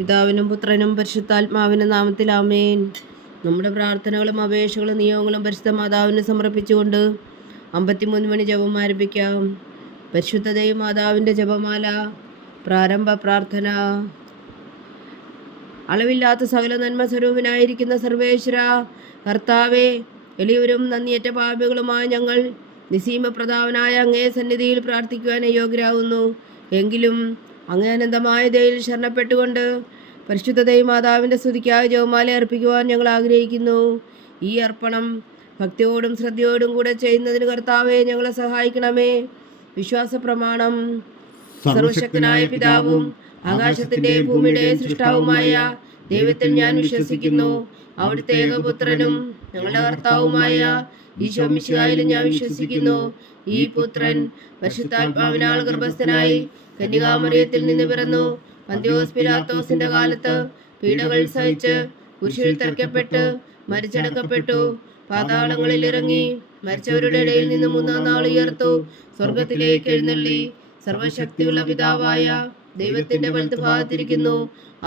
പിതാവിനും പുത്രനും പരിശുദ്ധാത്മാവിൻ്റെ നാമത്തിൽ ആമേൻ. നമ്മുടെ പ്രാർത്ഥനകളും അപേക്ഷകളും നിയോഗങ്ങളും പരിശുദ്ധ മാതാവിന് സമർപ്പിച്ചുകൊണ്ട് 53 മണി ജപം ആരംഭിക്കാം. പരിശുദ്ധ മാതാവിൻ്റെ ജപമാല. പ്രാരംഭ പ്രാർത്ഥന. അളവില്ലാത്ത സകല നന്മ സ്വരൂപനായിരിക്കുന്ന സർവേശ്വര കർത്താവേ, എളിയവരും നന്ദിയേറ്റ പാപികളുമായ ഞങ്ങൾ നിസീമപ്രതാപനായ അങ്ങേ സന്നിധിയിൽ പ്രാർത്ഥിക്കുവാൻ യോഗ്യരാകുന്നു. എങ്കിലും അങ്ങേ അനന്തമായ ദയയിൽ ശരണപ്പെട്ടുകൊണ്ട് പരിശുദ്ധ മാതാവിൻ്റെ സ്തുതിക്കായി ജപമാല അർപ്പിക്കുവാൻ ഞങ്ങൾ ആഗ്രഹിക്കുന്നു. ഈ അർപ്പണം ഭക്തിയോടും ശ്രദ്ധയോടും കൂടെ ചെയ്യുന്നതിന് കർത്താവെ ഞങ്ങളെ സഹായിക്കണമേ. വിശ്വാസ പ്രമാണം. സർവശക്തനായ പിതാവും ആകാശത്തിന്റെ ഭൂമിയുടെ സൃഷ്ടാവുമായ ദൈവത്തിൽ ഞാൻ വിശ്വസിക്കുന്നു. അവിടുത്തെ ഏകപുത്രനും ഞങ്ങളുടെ കർത്താവുമായ ഈശോ മിശിഹായിലും ഞാൻ വിശ്വസിക്കുന്നു. ഈ പുത്രൻ പരിശുദ്ധാത്മാവിനാൽ ഗർഭസ്ഥനായി കന്യകാമറിയത്തിൽ നിന്ന് പിറന്നു. പന്തിയോസ് പിലാത്തോസിന്റെ കാലത്ത് പീഡകൾ സഹിച്ച് കുരിശിൽ തറയ്ക്കപ്പെട്ട് മരിച്ചടക്കപ്പെട്ടു. പാതാളങ്ങളിൽ ഇറങ്ങി മരിച്ചവരുടെ ഇടയിൽ നിന്ന് 3-ാം നാൾ ഉയർത്തു. സ്വർഗത്തിലേക്ക് എഴുന്നള്ളി സർവശക്തിയുള്ള പിതാവായ ദൈവത്തിന്റെ വലത്തുഭാഗത്തിരിക്കുന്നു.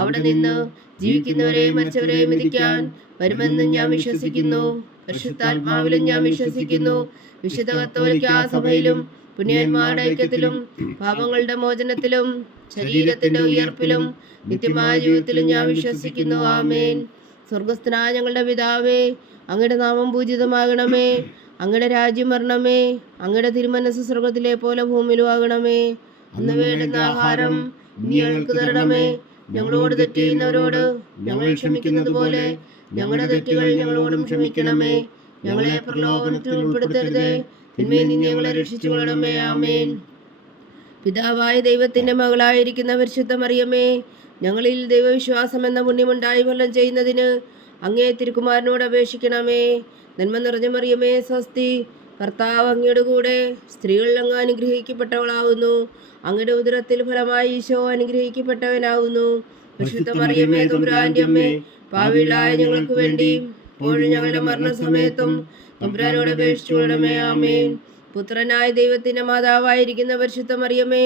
അവിടെ നിന്ന് ജീവിക്കുന്നവരെയും മരിച്ചവരെയും വിധിക്കാൻ വരുമെന്ന് ഞാൻ വിശ്വസിക്കുന്നു. പരിശുദ്ധാത്മാവിലും ഞാൻ വിശ്വസിക്കുന്നു. വിശുദ്ധ കത്തോലിക്കാ സഭയിലും പുണ്യന്മാരുടെ ഐക്യത്തിലും പാപങ്ങളുടെ മോചനത്തിലും ശരീരത്തിന്റെ ഉയർപ്പിലും നിത്യമായ ജീവിതത്തിലും ഞാൻ വിശ്വസിക്കുന്നു. ആമേൻ. സ്വർഗസ്ഥനായ ഞങ്ങളുടെ പിതാവേ, അങ്ങയുടെ നാമം പൂജിതമാകണമേ. അങ്ങയുടെ രാജ്യം വരണമേ. അങ്ങയുടെ തിരുമനസ് സ്വർഗത്തിലെ പോലെ ഭൂമിയിലും ആകണമേ. അന്ന് വേണ്ടുന്ന ആഹാരം നീ ഞങ്ങൾക്ക് തരണമേ. ഞങ്ങളോട് തെറ്റ് ചെയ്യുന്നവരോട് ഞങ്ങൾ ക്ഷമിക്കുന്നത് പോലെ ഞങ്ങളുടെ തെറ്റുകൾ ഞങ്ങളോടും ക്ഷമിക്കണമേ. ഞങ്ങളെ പ്രലോഭനത്തിൽ ഉൾപ്പെടുത്തരുതേ, തിന്മയിൽ നിന്ന് ഞങ്ങളെ രക്ഷിച്ചു കൊള്ളണമേ. ആമേൻ. പിതാവായ ദൈവത്തിന്റെ മകളായിരിക്കുന്ന പരിശുദ്ധ മറിയമേ, ഞങ്ങളിൽ ദൈവവിശ്വാസം എന്ന പുണ്യമുണ്ടായി ഫലം ചെയ്യുന്നതിന് അങ്ങേ തിരുക്കുമാരനോട് അപേക്ഷിക്കണമേ. നന്മ നിറഞ്ഞ മറിയമേ, സ്വസ്തി. കർത്താവ് അങ്ങയുടെ കൂടെ സ്ത്രീകളിൽ അങ്ങ് അനുഗ്രഹിക്കപ്പെട്ടവളാകുന്നു. അങ്ങയുടെ ഉദരത്തിൽ ഫലമായി ഈശോ അനുഗ്രഹിക്കപ്പെട്ടവനാകുന്നു. പരിശുദ്ധ മറിയമേ, തമ്പുരാന്റെ അമ്മേ, പാപികളായ ഞങ്ങൾക്ക് വേണ്ടി ഇപ്പോഴും ഞങ്ങളുടെ മരണസമയത്തും തമ്പുരാനോട് അപേക്ഷിച്ചു കൊള്ളണമേ. ആമേൻ. പുത്രനായ ദൈവത്തിന്റെ മാതാവായിരിക്കുന്ന പരിശുദ്ധ മറിയമേ,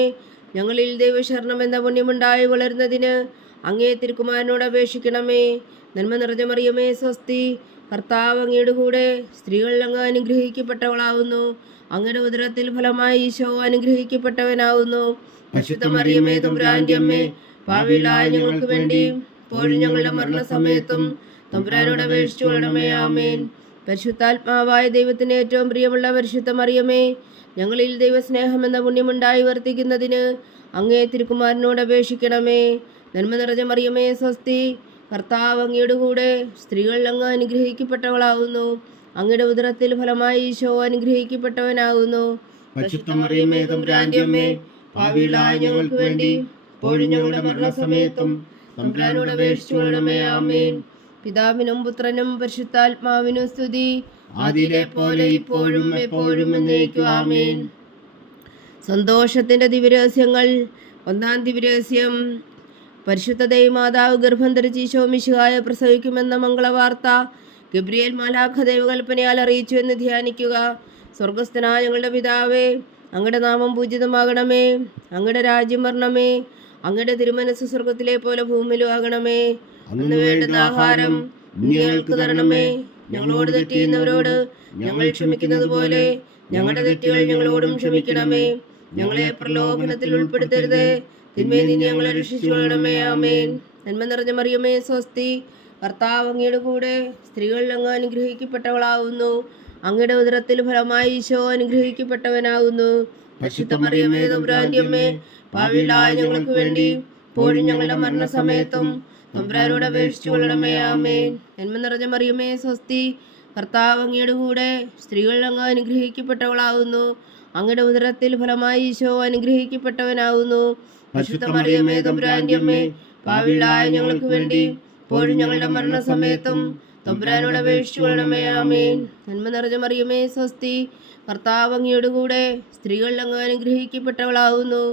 ഞങ്ങളിൽ ദൈവശരണം എന്ന പുണ്യമുണ്ടായി വളരുന്നതിന് അങ്ങേ തിരുക്കുമാരനോട് അപേക്ഷിക്കണമേ. നന്മ നിറഞ്ഞ മറിയമേ, സ്വസ്തി. കർത്താവ് അങ്ങയുടെ കൂടെ സ്ത്രീകളിൽ അങ്ങ് അനുഗ്രഹിക്കപ്പെട്ടവളാകുന്നു. അങ്ങയുടെ ഉദരത്തിൽ ഫലമായി ഈശോ അനുഗ്രഹിക്കപ്പെട്ടവനാകുന്നു. പരിശുദ്ധ മറിയമേ, തമ്പുരാന്റെ അമ്മേ, പാപികളായ ഞങ്ങൾക്ക് വേണ്ടി ഇപ്പോഴും ഞങ്ങളുടെ മരണസമയത്തും തമ്പുരാനോട് അപേക്ഷിച്ചു കൊള്ളണമേ. ആമേൻ. പരിശുദ്ധാത്മാവായ ദൈവത്തിന് ഏറ്റവും പ്രിയമുള്ള പരിശുദ്ധ മറിയമേ, ഞങ്ങളിൽ ദൈവസ്നേഹം എന്ന പുണ്യമുണ്ടായി വർത്തിക്കുന്നതിന് അങ്ങേ തിരുക്കുമാരനോട് അപേക്ഷിക്കണമേ. നന്മ നിറഞ്ഞ മറിയമേ, സ്വസ്തി. കർത്താവ് അങ്ങയുടെ കൂടെ സ്ത്രീകളിൽ അങ്ങ് അനുഗ്രഹിക്കപ്പെട്ടവളാകുന്നു. അങ്ങയുടെ ഉദരത്തിൽ ഫലമായി ഈശോ അനുഗ്രഹിക്കപ്പെട്ടവനാകുന്നു. പരിശുദ്ധ മറിയമേ, തമ്പുരാന്റെ അമ്മേ, പാപികളായ ഞങ്ങൾക്ക് വേണ്ടി ഇപ്പോഴും ഞങ്ങളുടെ മരണസമയത്തും തമ്പുരാനോട് അപേക്ഷിച്ചു കൊള്ളണമേ. ആമേൻ. പിതാവിനും പുത്രനും പരിശുദ്ധാത്മാവിനും സ്തുതി, ആദിയിലെ പോലെ ഇപ്പോഴും എപ്പോഴും എന്നേക്കും. ആമേൻ. സന്തോഷത്തിന്റെ ദിവ്യരഹസ്യങ്ങൾ. 1-ാം ദിവ്യരഹസ്യം. പരിശുദ്ധ മാതാവ് ഗർഭം ധരിച്ച് ഈശോ മിശിഹായെ പ്രസവിക്കുമെന്ന മംഗളവാർത്ത ഗബ്രിയേൽ മാലാഖ ദൈവകൽപ്പനയാൽ അറിയിച്ചു എന്ന് ധ്യാനിക്കുക. സ്വർഗസ്ഥനായ ഞങ്ങളുടെ പിതാവേ, അങ്ങയുടെ നാമം പൂജിതമാകണമേ. അങ്ങയുടെ രാജ്യം വരണമേ. അങ്ങയുടെ തിരുമനസ് സ്വർഗത്തിലെ പോലെ ഭൂമിയിലും ആകണമേ. അന്ന് വേണ്ടുന്ന ആഹാരം ഞങ്ങൾക്ക് തരണമേ. ഞങ്ങളോട് തെറ്റ് ചെയ്യുന്നവരോട് ഞങ്ങൾ ക്ഷമിക്കുന്നത് പോലെ ഞങ്ങളുടെ തെറ്റുകൾ ഞങ്ങളോടും ക്ഷമിക്കണമേ. ഞങ്ങളെ പ്രലോഭനത്തിൽ ഉൾപ്പെടുത്തരുത്, തിന്മയിൽ നിന്ന് ഞങ്ങളെ രക്ഷിച്ചു കൊള്ളണമേ. ആമേൻ. നന്മ നിറഞ്ഞ മറിയമേ, സ്വസ്തി. കർത്താവ് അങ്ങയുടെ കൂടെ സ്ത്രീകളിൽ അങ്ങ് അനുഗ്രഹിക്കപ്പെട്ടവളാകുന്നു. അങ്ങയുടെ ഉദരത്തിൽ ഫലമായി ഈശോ അനുഗ്രഹിക്കപ്പെട്ടവനാകുന്നു. പരിശുദ്ധ മറിയമേ, തമ്പുരാന്റെ അമ്മേ, പാപികളായ ഞങ്ങൾക്ക് വേണ്ടി ഇപ്പോഴും ഞങ്ങളുടെ മരണസമയത്തും തമ്പുരാനോട് അപേക്ഷിച്ചു കൊള്ളണമേ. ആമേൻ. നന്മ നിറഞ്ഞ മറിയമേ, സ്വസ്തി. കർത്താവ് അങ്ങയുടെ കൂടെ സ്ത്രീകളിൽ അങ്ങ് അനുഗ്രഹിക്കപ്പെട്ടവളാകുന്നു. അങ്ങയുടെ ഉദരത്തിൽ ഫലമായി ഈശോ അനുഗ്രഹിക്കപ്പെട്ടവനാകുന്നു. പരിശുദ്ധ മറിയമേ, തമ്പുരാന്റെ അമ്മേ, പാപികളായ ഞങ്ങൾക്ക് വേണ്ടി ഇപ്പോഴും ഞങ്ങളുടെ മരണസമയത്തും തമ്പുരാനോട് അപേക്ഷിച്ചു കൊള്ളണമേ. ആമേൻ. നന്മ നിറഞ്ഞ മറിയമേ, സ്വസ്തി. കർത്താവ് അങ്ങയുടെ കൂടെ സ്ത്രീകളിൽ അങ്ങ് അനുഗ്രഹിക്കപ്പെട്ടവളാകുന്നു.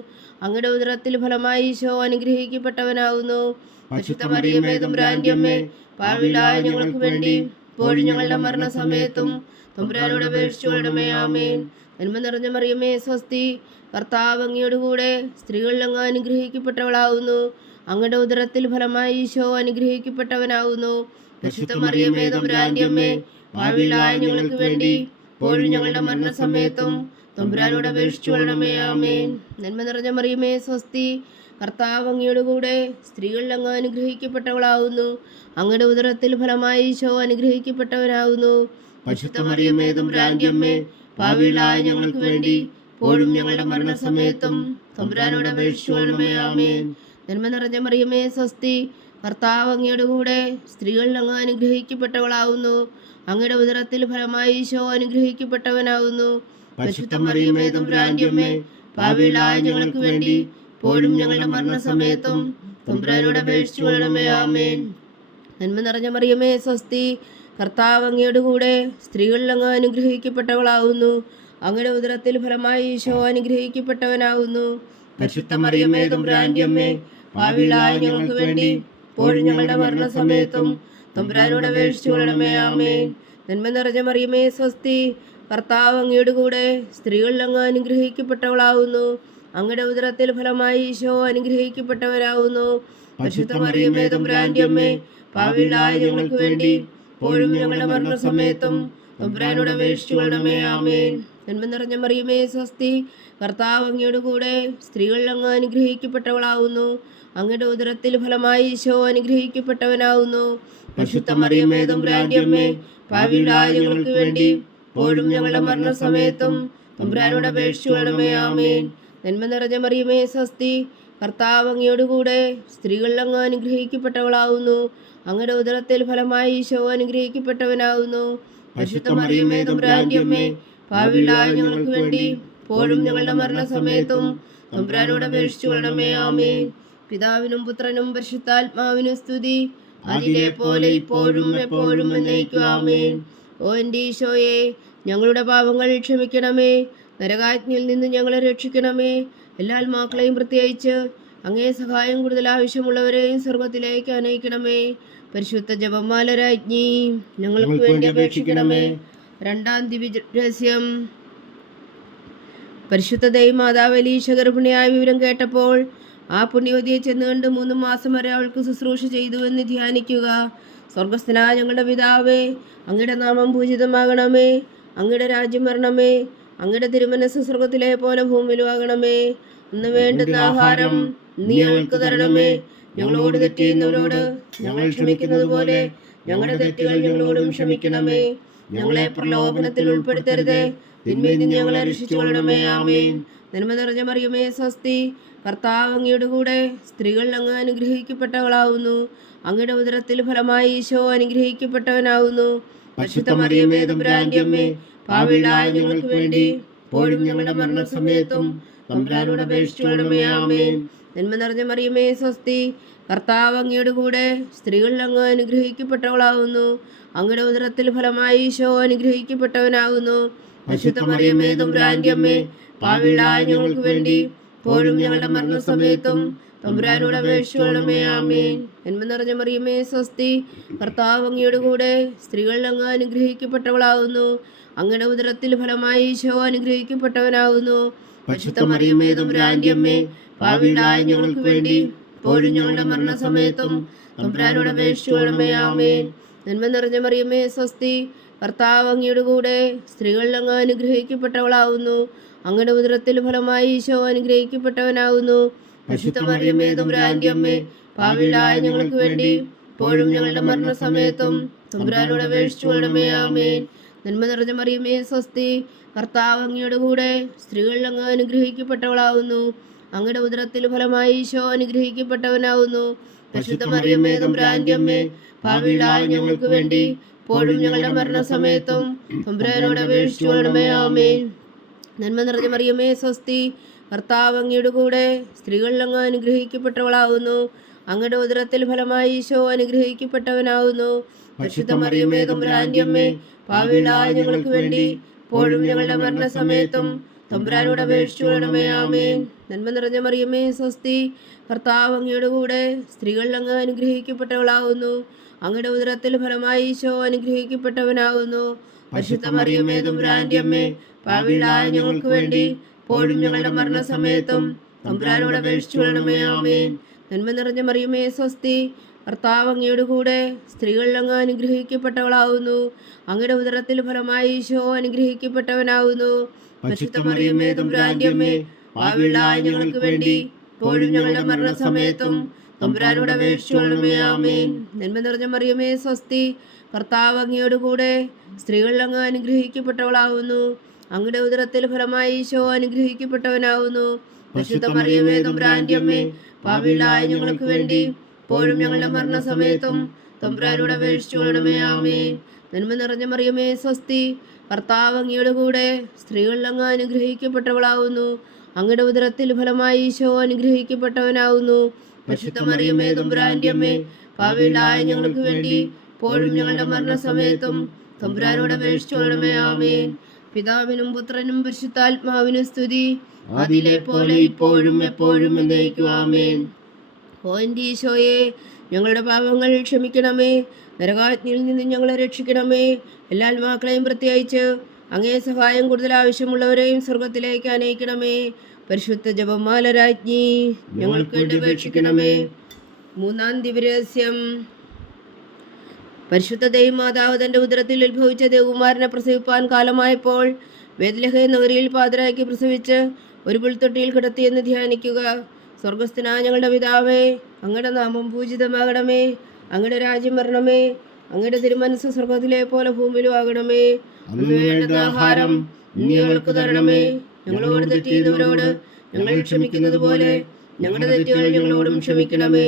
അങ്ങയുടെ ഉദരത്തിൽ ഫലമായി ഈശോ അനുഗ്രഹിക്കപ്പെട്ടവനാകുന്നു. പരിശുദ്ധ മറിയമേ, തമ്പുരാന്റെ അമ്മേ, പാപികളായ ഞങ്ങൾക്ക് വേണ്ടി ഇപ്പോഴും ഞങ്ങളുടെ മരണസമയത്തും തമ്പുരാനോട് അപേക്ഷിച്ചു കൊള്ളണമേ. ആമേൻ. നന്മ നിറഞ്ഞ മറിയമേ, സ്വസ്തി. കർത്താവ് അങ്ങയുടെ കൂടെ സ്ത്രീകളിൽ അങ്ങ് അനുഗ്രഹിക്കപ്പെട്ടവളാകുന്നു. അങ്ങയുടെ ഉദരത്തിൽ ഫലമായി ഈശോ അനുഗ്രഹിക്കപ്പെട്ടവനാകുന്നു. പരിശുദ്ധ മറിയമേ തമ്പുരാന്റെ അമ്മേ, പാപികളായ ഞങ്ങൾക്ക് വേണ്ടി ഇപ്പോഴും ഞങ്ങളുടെ മരണസമയത്തും തമ്പുരാനോട് അപേക്ഷിച്ചു കൊള്ളണമേ. ആമേൻ. നന്മ നിറഞ്ഞ മറിയമേ സ്വസ്തി, കർത്താവ് അങ്ങയുടെ കൂടെ സ്ത്രീകളിൽ അങ്ങ് അനുഗ്രഹിക്കപ്പെട്ടവളാകുന്നു. അങ്ങയുടെ ഉദരത്തിൽ ഫലമായി ഈശോ അനുഗ്രഹിക്കപ്പെട്ടവനാകുന്നു. പരിശുദ്ധ മറിയമേ തമ്പുരാന്റെ അമ്മേ, പാപികളായ ഞങ്ങൾക്ക് വേണ്ടി ഇപ്പോഴും ഞങ്ങളുടെ മരണസമയത്തും തമ്പുരാനോട് അപേക്ഷിച്ചു കൊള്ളണമേ. ആമേൻ. നന്മ നിറഞ്ഞ മറിയമേ സ്വസ്തി, കർത്താവ് അങ്ങയുടെ കൂടെ സ്ത്രീകളിൽ അങ്ങ് അനുഗ്രഹിക്കപ്പെട്ടവളാകുന്നു. അങ്ങയുടെ ഉദരത്തിൽ ഫലമായി ഈശോ അനുഗ്രഹിക്കപ്പെട്ടവനാകുന്നു. പരിശുദ്ധ മറിയമേ തമ്പുരാന്റെ അമ്മേ, പാപികളായ ഞങ്ങൾക്ക് വേണ്ടി ഇപ്പോഴും ഞങ്ങളുടെ മരണസമയത്തും തമ്പുരാനോട് അപേക്ഷിച്ചു കൊള്ളണമേ. ആമേൻ. നന്മ നിറഞ്ഞ മറിയമേ സ്വസ്തി, കർത്താവ് അങ്ങയുടെ കൂടെ സ്ത്രീകളിൽ അങ്ങ് അനുഗ്രഹിക്കപ്പെട്ടവളാകുന്നു. അങ്ങയുടെ ഉദരത്തിൽ ഫലമായി ഈശോ അനുഗ്രഹിക്കപ്പെട്ടവനാകുന്നു. പരിശുദ്ധ മറിയമേ തമ്പുരാന്റെ അമ്മേ, പാപികളായ ഞങ്ങൾക്ക് വേണ്ടി ഇപ്പോഴും ഞങ്ങളുടെ മരണസമയത്തും തമ്പുരാനോട് അപേക്ഷിച്ചു കൊള്ളണമേ. ആമേൻ. നന്മ നിറഞ്ഞ മറിയമേ സ്വസ്തി, കർത്താവ് അങ്ങയുടെ കൂടെ സ്ത്രീകളിൽ അങ്ങ് അനുഗ്രഹിക്കപ്പെട്ടവളാകുന്നു. അങ്ങയുടെ ഉദരത്തിൽ ഫലമായി ഈശോ അനുഗ്രഹിക്കപ്പെട്ടവരാകുന്നു. പരിശുദ്ധ മറിയമേ തമ്പുരാന്റെ അമ്മേ, പാപികളായ ഞങ്ങൾക്ക് വേണ്ടി ഇപ്പോഴും ഞങ്ങളുടെ മരണസമയത്തും തമ്പുരാനോട് അപേക്ഷിച്ചു കൊള്ളണമേ. ആമേൻ. നന്മ നിറഞ്ഞ മറിയമേ സ്വസ്തി, കർത്താവ് അങ്ങയുടെ കൂടെ സ്ത്രീകളിൽ അങ്ങ് അനുഗ്രഹിക്കപ്പെട്ടവളാകുന്നു. അങ്ങയുടെ ഉദരത്തിൽ ഫലമായി ഈശോ അനുഗ്രഹിക്കപ്പെട്ടവനാകുന്നു. പരിശുദ്ധ മറിയമേ തമ്പുരാന്റെ അമ്മേ, പാപികളായ ഞങ്ങൾക്ക് വേണ്ടി ഇപ്പോഴും ഞങ്ങളുടെ മരണസമയത്തും തമ്പുരാനോട് അപേക്ഷിച്ചു കൊള്ളണമേ. ആമേൻ. നന്മ നിറഞ്ഞ മറിയമേ സ്വസ്തി, കർത്താവ് അങ്ങയുടെ കൂടെ സ്ത്രീകളിൽ അങ്ങ് അനുഗ്രഹിക്കപ്പെട്ടവളാകുന്നു. അങ്ങയുടെ ഉദരത്തിൽ ഫലമായി ഈശോ അനുഗ്രഹിക്കപ്പെട്ടവനാകുന്നു. പരിശുദ്ധ മറിയമേ തമ്പുരാന്റെ അമ്മേ, പാപികളായ ഞങ്ങൾക്ക് വേണ്ടി ഇപ്പോഴും ഞങ്ങളുടെ മരണസമയത്തും തമ്പുരാനോട് അപേക്ഷിച്ചു കൊള്ളണമേ. ആമേൻ. പിതാവിനും പുത്രനും പരിശുദ്ധാത്മാവിനും സ്തുതി, അതിലെ പോലെ ഇപ്പോഴും എപ്പോഴും എന്നേക്കും. ആമേൻ. ഓ എൻ്റെ ഈശോയെ, ഞങ്ങളുടെ പാപങ്ങൾ ക്ഷമിക്കണമേ. നരകാജ്ഞയിൽ നിന്ന് ഞങ്ങളെ രക്ഷിക്കണമേ. എല്ലാ ആത്മാക്കളെയും പ്രത്യേകിച്ച് അങ്ങേ സഹായം കൂടുതൽ ആവശ്യമുള്ളവരെയും സ്വർഗത്തിലേക്ക് അനയിക്കണമേ. പരിശുദ്ധ ജപമാല രാജ്ഞി, ഞങ്ങൾക്ക് വേണ്ടി അപേക്ഷിക്കണമേ. രണ്ടാം ദിവ്യരഹസ്യം. പരിശുദ്ധ ദൈവമാതാവ് എലീശ ഗർഭിണിയായ വിവരം കേട്ടപ്പോൾ ആ പുണ്യവതിയെ ചെന്നുകണ്ട് 3 മാസം വരെ അവൾക്ക് ശുശ്രൂഷ ചെയ്തു എന്ന് ധ്യാനിക്കുക. സ്വർഗസ്ഥനായ ഞങ്ങളുടെ പിതാവേ, അങ്ങയുടെ നാമം പൂജിതമാകണമേ. അങ്ങയുടെ രാജ്യം വരണമേ. അങ്ങയുടെ തിരുമനസ്സ് സ്വർഗത്തിലെ പോലെ ഭൂമിയിലും ആകണമേ. അന്ന് വേണ്ടുന്ന ആഹാരം നീ ഞങ്ങൾക്ക് തരണമേ. ഞങ്ങളോട് തെറ്റ് ചെയ്യുന്നവരോട് ഞങ്ങൾ ക്ഷമിക്കുന്നത് പോലെ ഞങ്ങളുടെ തെറ്റുകൾ ഞങ്ങളോടും ക്ഷമിക്കണമേ. ഞങ്ങളെ പ്രലോഭനത്തിൽ ഉൾപ്പെടുത്തരുതേ, തിന്മയിൽ നിന്ന് ഞങ്ങളെ രക്ഷിച്ചു കൊള്ളണമേ. ആമേൻ. നന്മ നിറഞ്ഞ മറിയമേ സ്വസ്തി, കർത്താവ് അങ്ങയുടെ കൂടെ സ്ത്രീകളിൽ അങ്ങ് അനുഗ്രഹിക്കപ്പെട്ടവളാവുന്നു. അങ്ങയുടെ ഉദരത്തിൽ ഫലമായി ഈശോ അനുഗ്രഹിക്കപ്പെട്ടവനാവുന്നു. പരിശുദ്ധ മറിയമേ തമ്പുരാന്റെ അമ്മേ, പാപികളായ ഞങ്ങൾക്ക് വേണ്ടി ഇപ്പോഴും ഞങ്ങളുടെ മരണസമയത്തും തമ്പുരാനോട് അപേക്ഷിച്ചു കൊള്ളണമേ. ആമേൻ. നന്മ നിറഞ്ഞ മറിയമേ സ്വസ്തി, കർത്താവ് അങ്ങയുടെ കൂടെ സ്ത്രീകളിൽ അങ്ങ് അനുഗ്രഹിക്കപ്പെട്ടവളാവുന്നു. അങ്ങയുടെ ഉദരത്തിൽ ഫലമായി ഈശോ അനുഗ്രഹിക്കപ്പെട്ടവനാകുന്നു. പരിശുദ്ധ മറിയമേ തമ്പുരാന്റെ അമ്മേ, പാപികളായ ഞങ്ങൾക്ക് വേണ്ടി ഇപ്പോഴും ഞങ്ങളുടെ മരണസമയത്തും തമ്പുരാനോട് അപേക്ഷിച്ചു കൊള്ളണമേ. ആമേൻ. നന്മ നിറഞ്ഞ മറിയമേ സ്വസ്തി, കർത്താവ് അങ്ങയുടെ കൂടെ സ്ത്രീകളിൽ അങ്ങ് അനുഗ്രഹിക്കപ്പെട്ടവളാകുന്നു. അങ്ങയുടെ ഉദരത്തിൽ ഫലമായി ഈശോ അനുഗ്രഹിക്കപ്പെട്ടവനാകുന്നു. പരിശുദ്ധ മറിയമേ തമ്പുരാന്റെ അമ്മേ, പാപികളായ ഞങ്ങൾക്ക് വേണ്ടി ഇപ്പോഴും ഞങ്ങളുടെ മരണസമയത്തും തമ്പുരാനോട് അപേക്ഷിച്ചു കൊള്ളണമേ. ആമേൻ. നന്മ നിറഞ്ഞ മറിയമേ സ്വസ്തി, കർത്താവ് അങ്ങയുടെ കൂടെ സ്ത്രീകളിൽ അങ്ങ് അനുഗ്രഹിക്കപ്പെട്ടവളാകുന്നു. അങ്ങയുടെ ഉദരത്തിൽ ഫലമായി ഈശോ അനുഗ്രഹിക്കപ്പെട്ടവനാകുന്നു. പരിശുദ്ധ മറിയമേ തമ്പുരാന്റെ അമ്മേ, പാപികളായ ഞങ്ങൾക്ക് വേണ്ടി ഇപ്പോഴും ഞങ്ങളുടെ മരണസമയത്തും തമ്പുരാനോട് അപേക്ഷിച്ചു കൊള്ളണമേ. ആമേൻ. നന്മ നിറഞ്ഞ മറിയമേ സ്വസ്തി, കർത്താവ് അങ്ങയുടെ കൂടെ സ്ത്രീകളിൽ അങ്ങ് അനുഗ്രഹിക്കപ്പെട്ടവളാകുന്നു. അങ്ങയുടെ ഉദരത്തിൽ ഫലമായി ഈശോ അനുഗ്രഹിക്കപ്പെട്ടവനാകുന്നു. പരിശുദ്ധ മറിയമേ തമ്പുരാന്റെ അമ്മേ, പാപികളായ ഞങ്ങൾക്ക് വേണ്ടി ഇപ്പോഴും ഞങ്ങളുടെ മരണസമയത്തും തമ്പുരാനോട് അപേക്ഷിച്ചു കൊള്ളണമേ. ആമേൻ. നന്മ നിറഞ്ഞ മറിയമേ സ്വസ്തി, കർത്താവ് അങ്ങയുടെ കൂടെ സ്ത്രീകളിൽ അങ്ങ് അനുഗ്രഹിക്കപ്പെട്ടവളാകുന്നു. അങ്ങയുടെ ഉദരത്തിൽ ഫലമായി ഈശോ അനുഗ്രഹിക്കപ്പെട്ടവനാകുന്നു. പരിശുദ്ധ മറിയമേ തമ്പുരാന്റെ അമ്മേ, പാപികളായ ഞങ്ങൾക്ക് വേണ്ടി ഇപ്പോഴും ഞങ്ങളുടെ മരണസമയത്തും തമ്പുരാനോട് അപേക്ഷിച്ചു കൊള്ളണമേ. ആമേൻ. നന്മ നിറഞ്ഞ മറിയമേ സ്വസ്തി, കർത്താവ് അങ്ങയുടെ കൂടെ സ്ത്രീകളിൽ അങ്ങ് അനുഗ്രഹിക്കപ്പെട്ടവളാകുന്നു. അങ്ങയുടെ ഉദരത്തിൽ ഫലമായി ഈശോ അനുഗ്രഹിക്കപ്പെട്ടവനാകുന്നു. പരിശുദ്ധ മറിയമേ തമ്പുരാന്റെ അമ്മേ, പാപികളായ ഞങ്ങൾക്ക് വേണ്ടി ഇപ്പോഴും ഞങ്ങളുടെ മരണസമയത്തും തമ്പുരാനോട് അപേക്ഷിച്ചു കൊള്ളണമേ. ആമേൻ. നന്മ നിറഞ്ഞ മറിയമേ സ്വസ്തി, കർത്താവ് അങ്ങയുടെ കൂടെ, സ്ത്രീകളിൽ അങ്ങ് അനുഗ്രഹിക്കപ്പെട്ടവളാവുന്നു. അങ്ങയുടെ ഉദരത്തിൽ ഫലമായി ഈശോ അനുഗ്രഹിക്കപ്പെട്ടവനാവുന്നു. പരിശുദ്ധ മറിയമേ തമ്പുരാന്റെ അമ്മേ, പാപികളായ ഞങ്ങൾക്ക് വേണ്ടി ഇപ്പോഴും ഞങ്ങളുടെ മരണസമയത്തും തമ്പുരാനോട് അപേക്ഷിച്ചുകൊള്ളണമേ. ആമേൻ. നന്മ നിറഞ്ഞ മറിയമേ സ്വസ്തി, കർത്താവ് അങ്ങയോട് കൂടെ, സ്ത്രീകളിൽ അങ്ങ് അനുഗ്രഹിക്കപ്പെട്ടവളാവുന്നു. അങ്ങയുടെ ഉദരത്തിൽ ഫലമായി ഈശോ അനുഗ്രഹിക്കപ്പെട്ടവനാവുന്നു. പരിശുദ്ധ മറിയമേ തമ്പുരാന്റെ അമ്മേ, പാപികളായ ഞങ്ങൾക്ക് വേണ്ടി ഇപ്പോഴും ഞങ്ങളുടെ മരണസമയത്തും തമ്പുരാനോട് അപേക്ഷിച്ചുകൊള്ളണമേ. ആമേൻ. നന്മ നിറഞ്ഞ മറിയമേ സ്വസ്തി, കർത്താവ് അങ്ങയുടെ കൂടെ, സ്ത്രീകളിൽ അങ്ങ് അനുഗ്രഹിക്കപ്പെട്ടവളാവുന്നു. അങ്ങയുടെ ഉദരത്തിൽ ഫലമായി ഈശോ അനുഗ്രഹിക്കപ്പെട്ടവനാവുന്നു. പരിശുദ്ധ മറിയമേ തമ്പുരാന്റെ അമ്മേ, പാപികളായ ഞങ്ങൾക്ക് വേണ്ടി ഇപ്പോഴും ഞങ്ങളുടെ മരണസമയത്തും തമ്പുരാനോട് അപേക്ഷിച്ചുകൊള്ളണമേ. ആമേൻ. പിതാവിനും പുത്രനും പരിശുദ്ധാത്മാവിനും സ്തുതി, അതിലെ പോലെ ഇപ്പോഴും എപ്പോഴും എന്നേക്കും. ആമേൻ. ഓ എൻ്റെ ഈശോയെ, ഞങ്ങളുടെ പാപങ്ങൾ ക്ഷമിക്കണമേ, നരകാഗ്നിയിൽ നിന്ന് ഞങ്ങളെ രക്ഷിക്കണമേ. എല്ലാ ആത്മാക്കളെയും പ്രത്യേകിച്ച് അങ്ങേ സഹായം കൂടുതൽ ആവശ്യമുള്ളവരെയും സ്വർഗത്തിലേക്ക് അനയിക്കണമേ. പരിശുദ്ധ ജപമാല രാജ്ഞി, ഞങ്ങൾക്ക് വേണ്ടി അപേക്ഷിക്കണമേ. മൂന്നാം ദിവ്യരഹസ്യം. പരിശുദ്ധ ദൈവമാതാവ് തൻ്റെ ഉദരത്തിൽ ഉത്ഭവിച്ച ദേവകുമാരനെ പ്രസവിപ്പാൻ കാലമായപ്പോൾ ബേത്ലഹേം നഗരിയിൽ പാതിരായ്ക്ക് പ്രസവിച്ച് ഒരു പുൽത്തൊട്ടിയിൽ കിടത്തിയെന്ന് ധ്യാനിക്കുക. സ്വർഗസ്ഥനായ ഞങ്ങളുടെ പിതാവേ, അങ്ങയുടെ നാമം പൂജിതമാകണമേ. അങ്ങയുടെ രാജ്യം വരണമേ. അങ്ങയുടെ തിരുമനസ്സ് സ്വർഗത്തിലെ പോലെ ഭൂമിയിലും ആകണമേ. അന്ന് വേണ്ടുന്ന ആഹാരം ഇന്ന് ഞങ്ങൾക്ക് തരണമേ. ഞങ്ങളോട് തെറ്റ് ചെയ്യുന്നവരോട് ഞങ്ങൾ ക്ഷമിക്കുന്നത് പോലെ ഞങ്ങളുടെ തെറ്റുകൾ ഞങ്ങളോടും ക്ഷമിക്കണമേ.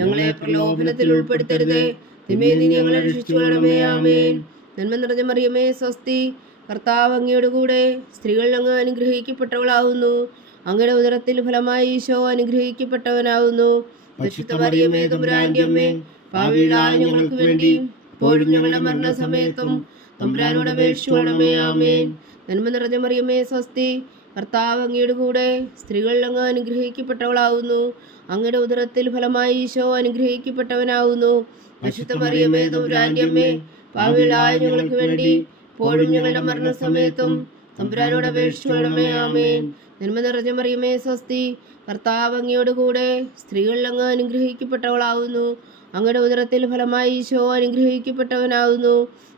ഞങ്ങളെ പ്രലോഭനത്തിൽ ഉൾപ്പെടുത്തരുതേ, തിന്മയിൽ നിന്ന് ഞങ്ങളെ രക്ഷിച്ചുകൊള്ളണമേ. ആമേൻ. നന്മ നിറഞ്ഞ മറിയമേ സ്വസ്തി, കർത്താവ് അങ്ങയുടെ കൂടെ, സ്ത്രീകളിൽ അങ്ങ് അനുഗ്രഹിക്കപ്പെട്ടവളാവുന്നു. അങ്ങയുടെ ഉദരത്തിൽ ഫലമായി ഈശോ അനുഗ്രഹിക്കപ്പെട്ടവനാവുന്നു. പരിശുദ്ധ മറിയമേ തമ്പുരാന്റെ അമ്മേ, പാപികളായ ഞങ്ങൾക്ക് വേണ്ടി ഇപ്പോഴും ഞങ്ങളുടെ മരണസമയത്തും തമ്പുരാനോട് അപേക്ഷിച്ചുകൊള്ളണമേ. ആമേൻ. നന്മ നിറഞ്ഞ മറിയമേ സ്വസ്തി, കർത്താവ് അങ്ങയുടെ കൂടെ, സ്ത്രീകളിൽ അങ്ങ് അനുഗ്രഹിക്കപ്പെട്ടവളാവുന്നു. അങ്ങയുടെ ഉദരത്തിൽ ഫലമായി ഈശോ അനുഗ്രഹിക്കപ്പെട്ടവനാവുന്നു. പരിശുദ്ധ മറിയമേ തമ്പുരാന്റെ അമ്മേ, പാപികളായ ഞങ്ങൾക്ക് വേണ്ടി ഇപ്പോഴും ഞങ്ങളുടെ മരണസമയത്തും തമ്പുരാനോട് അപേക്ഷിച്ചുകൊള്ളണമേ. ആമേൻ. നന്മ നിറഞ്ഞ മറിയമേ സ്വസ്തി, കർത്താവ് അങ്ങയുടെ കൂടെ, സ്ത്രീകളിൽ അങ്ങ് അനുഗ്രഹിക്കപ്പെട്ടവളാവുന്നു. അങ്ങയുടെ ഉദരത്തിൽ ഫലമായി ഈശോ അനുഗ്രഹിക്കപ്പെട്ടവനാവുന്നു.